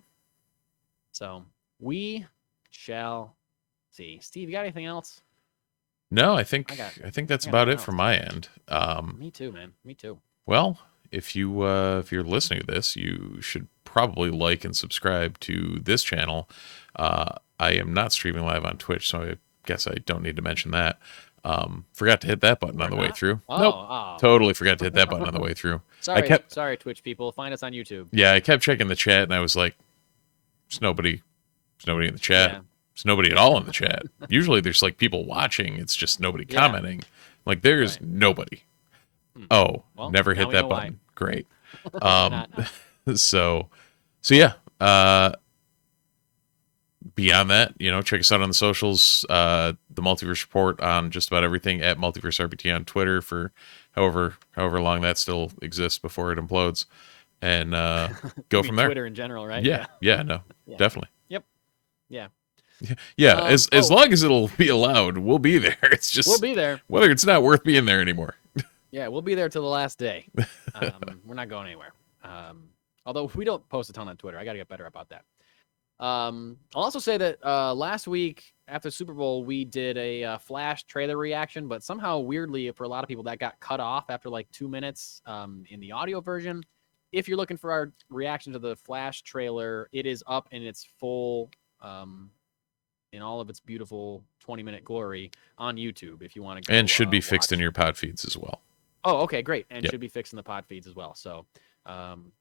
So we shall see. Steve, you got anything else? No, I think that's about it from my end. Me too, man. Me too. Well, if you're listening to this, you should probably like and subscribe to this channel. I am not streaming live on Twitch, so I guess I don't need to mention that. Forgot to hit that button on the way through. Nope. Totally forgot to hit that button on the way through. Sorry, Twitch people. Find us on YouTube. Yeah, I kept checking the chat, and I was like, there's nobody in the chat. Yeah. There's nobody at all in the chat. Usually there's like people watching. It's just nobody commenting. Like there's nobody. Oh, well, never hit that button. Why. Great. So yeah. Beyond that, check us out on the socials. The Multiverse Report on just about everything at Multiverse RPT on Twitter for however long that still exists before it implodes, and go from there. Twitter in general, right? Yeah. No, definitely. Yep. Yeah. Yeah. As long as it'll be allowed, we'll be there. It's just we'll be there. Whether it's not worth being there anymore. Yeah, we'll be there till the last day. We're not going anywhere. Although we don't post a ton on Twitter. I got to get better about that. I'll also say that last week after Super Bowl, we did a Flash trailer reaction, but somehow weirdly for a lot of people that got cut off after like 2 minutes in the audio version. If you're looking for our reaction to the Flash trailer, it is up in its full, in all of its beautiful 20-minute glory on YouTube if you want to go. And should be fixed in your pod feeds as well. Oh, okay, great. And should be fixed in the pod feeds as well. So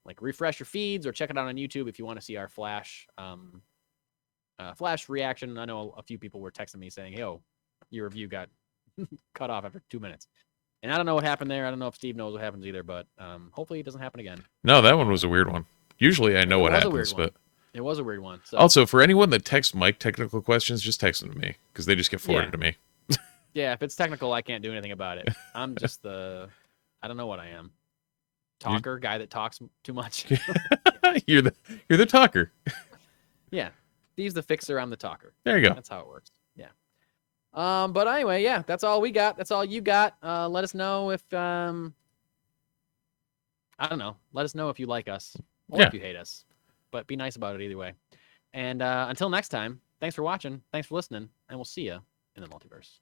like refresh your feeds or check it out on YouTube if you want to see our Flash Flash reaction. I know a few people were texting me saying, "Yo, your review got cut off after 2 minutes." And I don't know what happened there. I don't know if Steve knows what happens either, but hopefully it doesn't happen again. No, that one was a weird one. Usually I know what happens, but it was a weird one. So. Also, for anyone that texts Mike technical questions, just text them to me because they just get forwarded to me. Yeah, if it's technical, I can't do anything about it. I'm just I don't know what I am. Talker, guy that talks too much. You're the talker. Yeah. Steve's the fixer, I'm the talker. There you go. That's how it works. Yeah. But anyway, yeah, that's all we got. That's all you got. Let us know if I don't know. Let us know if you like us or if you hate us. But be nice about it either way. And until next time, thanks for watching, thanks for listening, and we'll see you in the multiverse.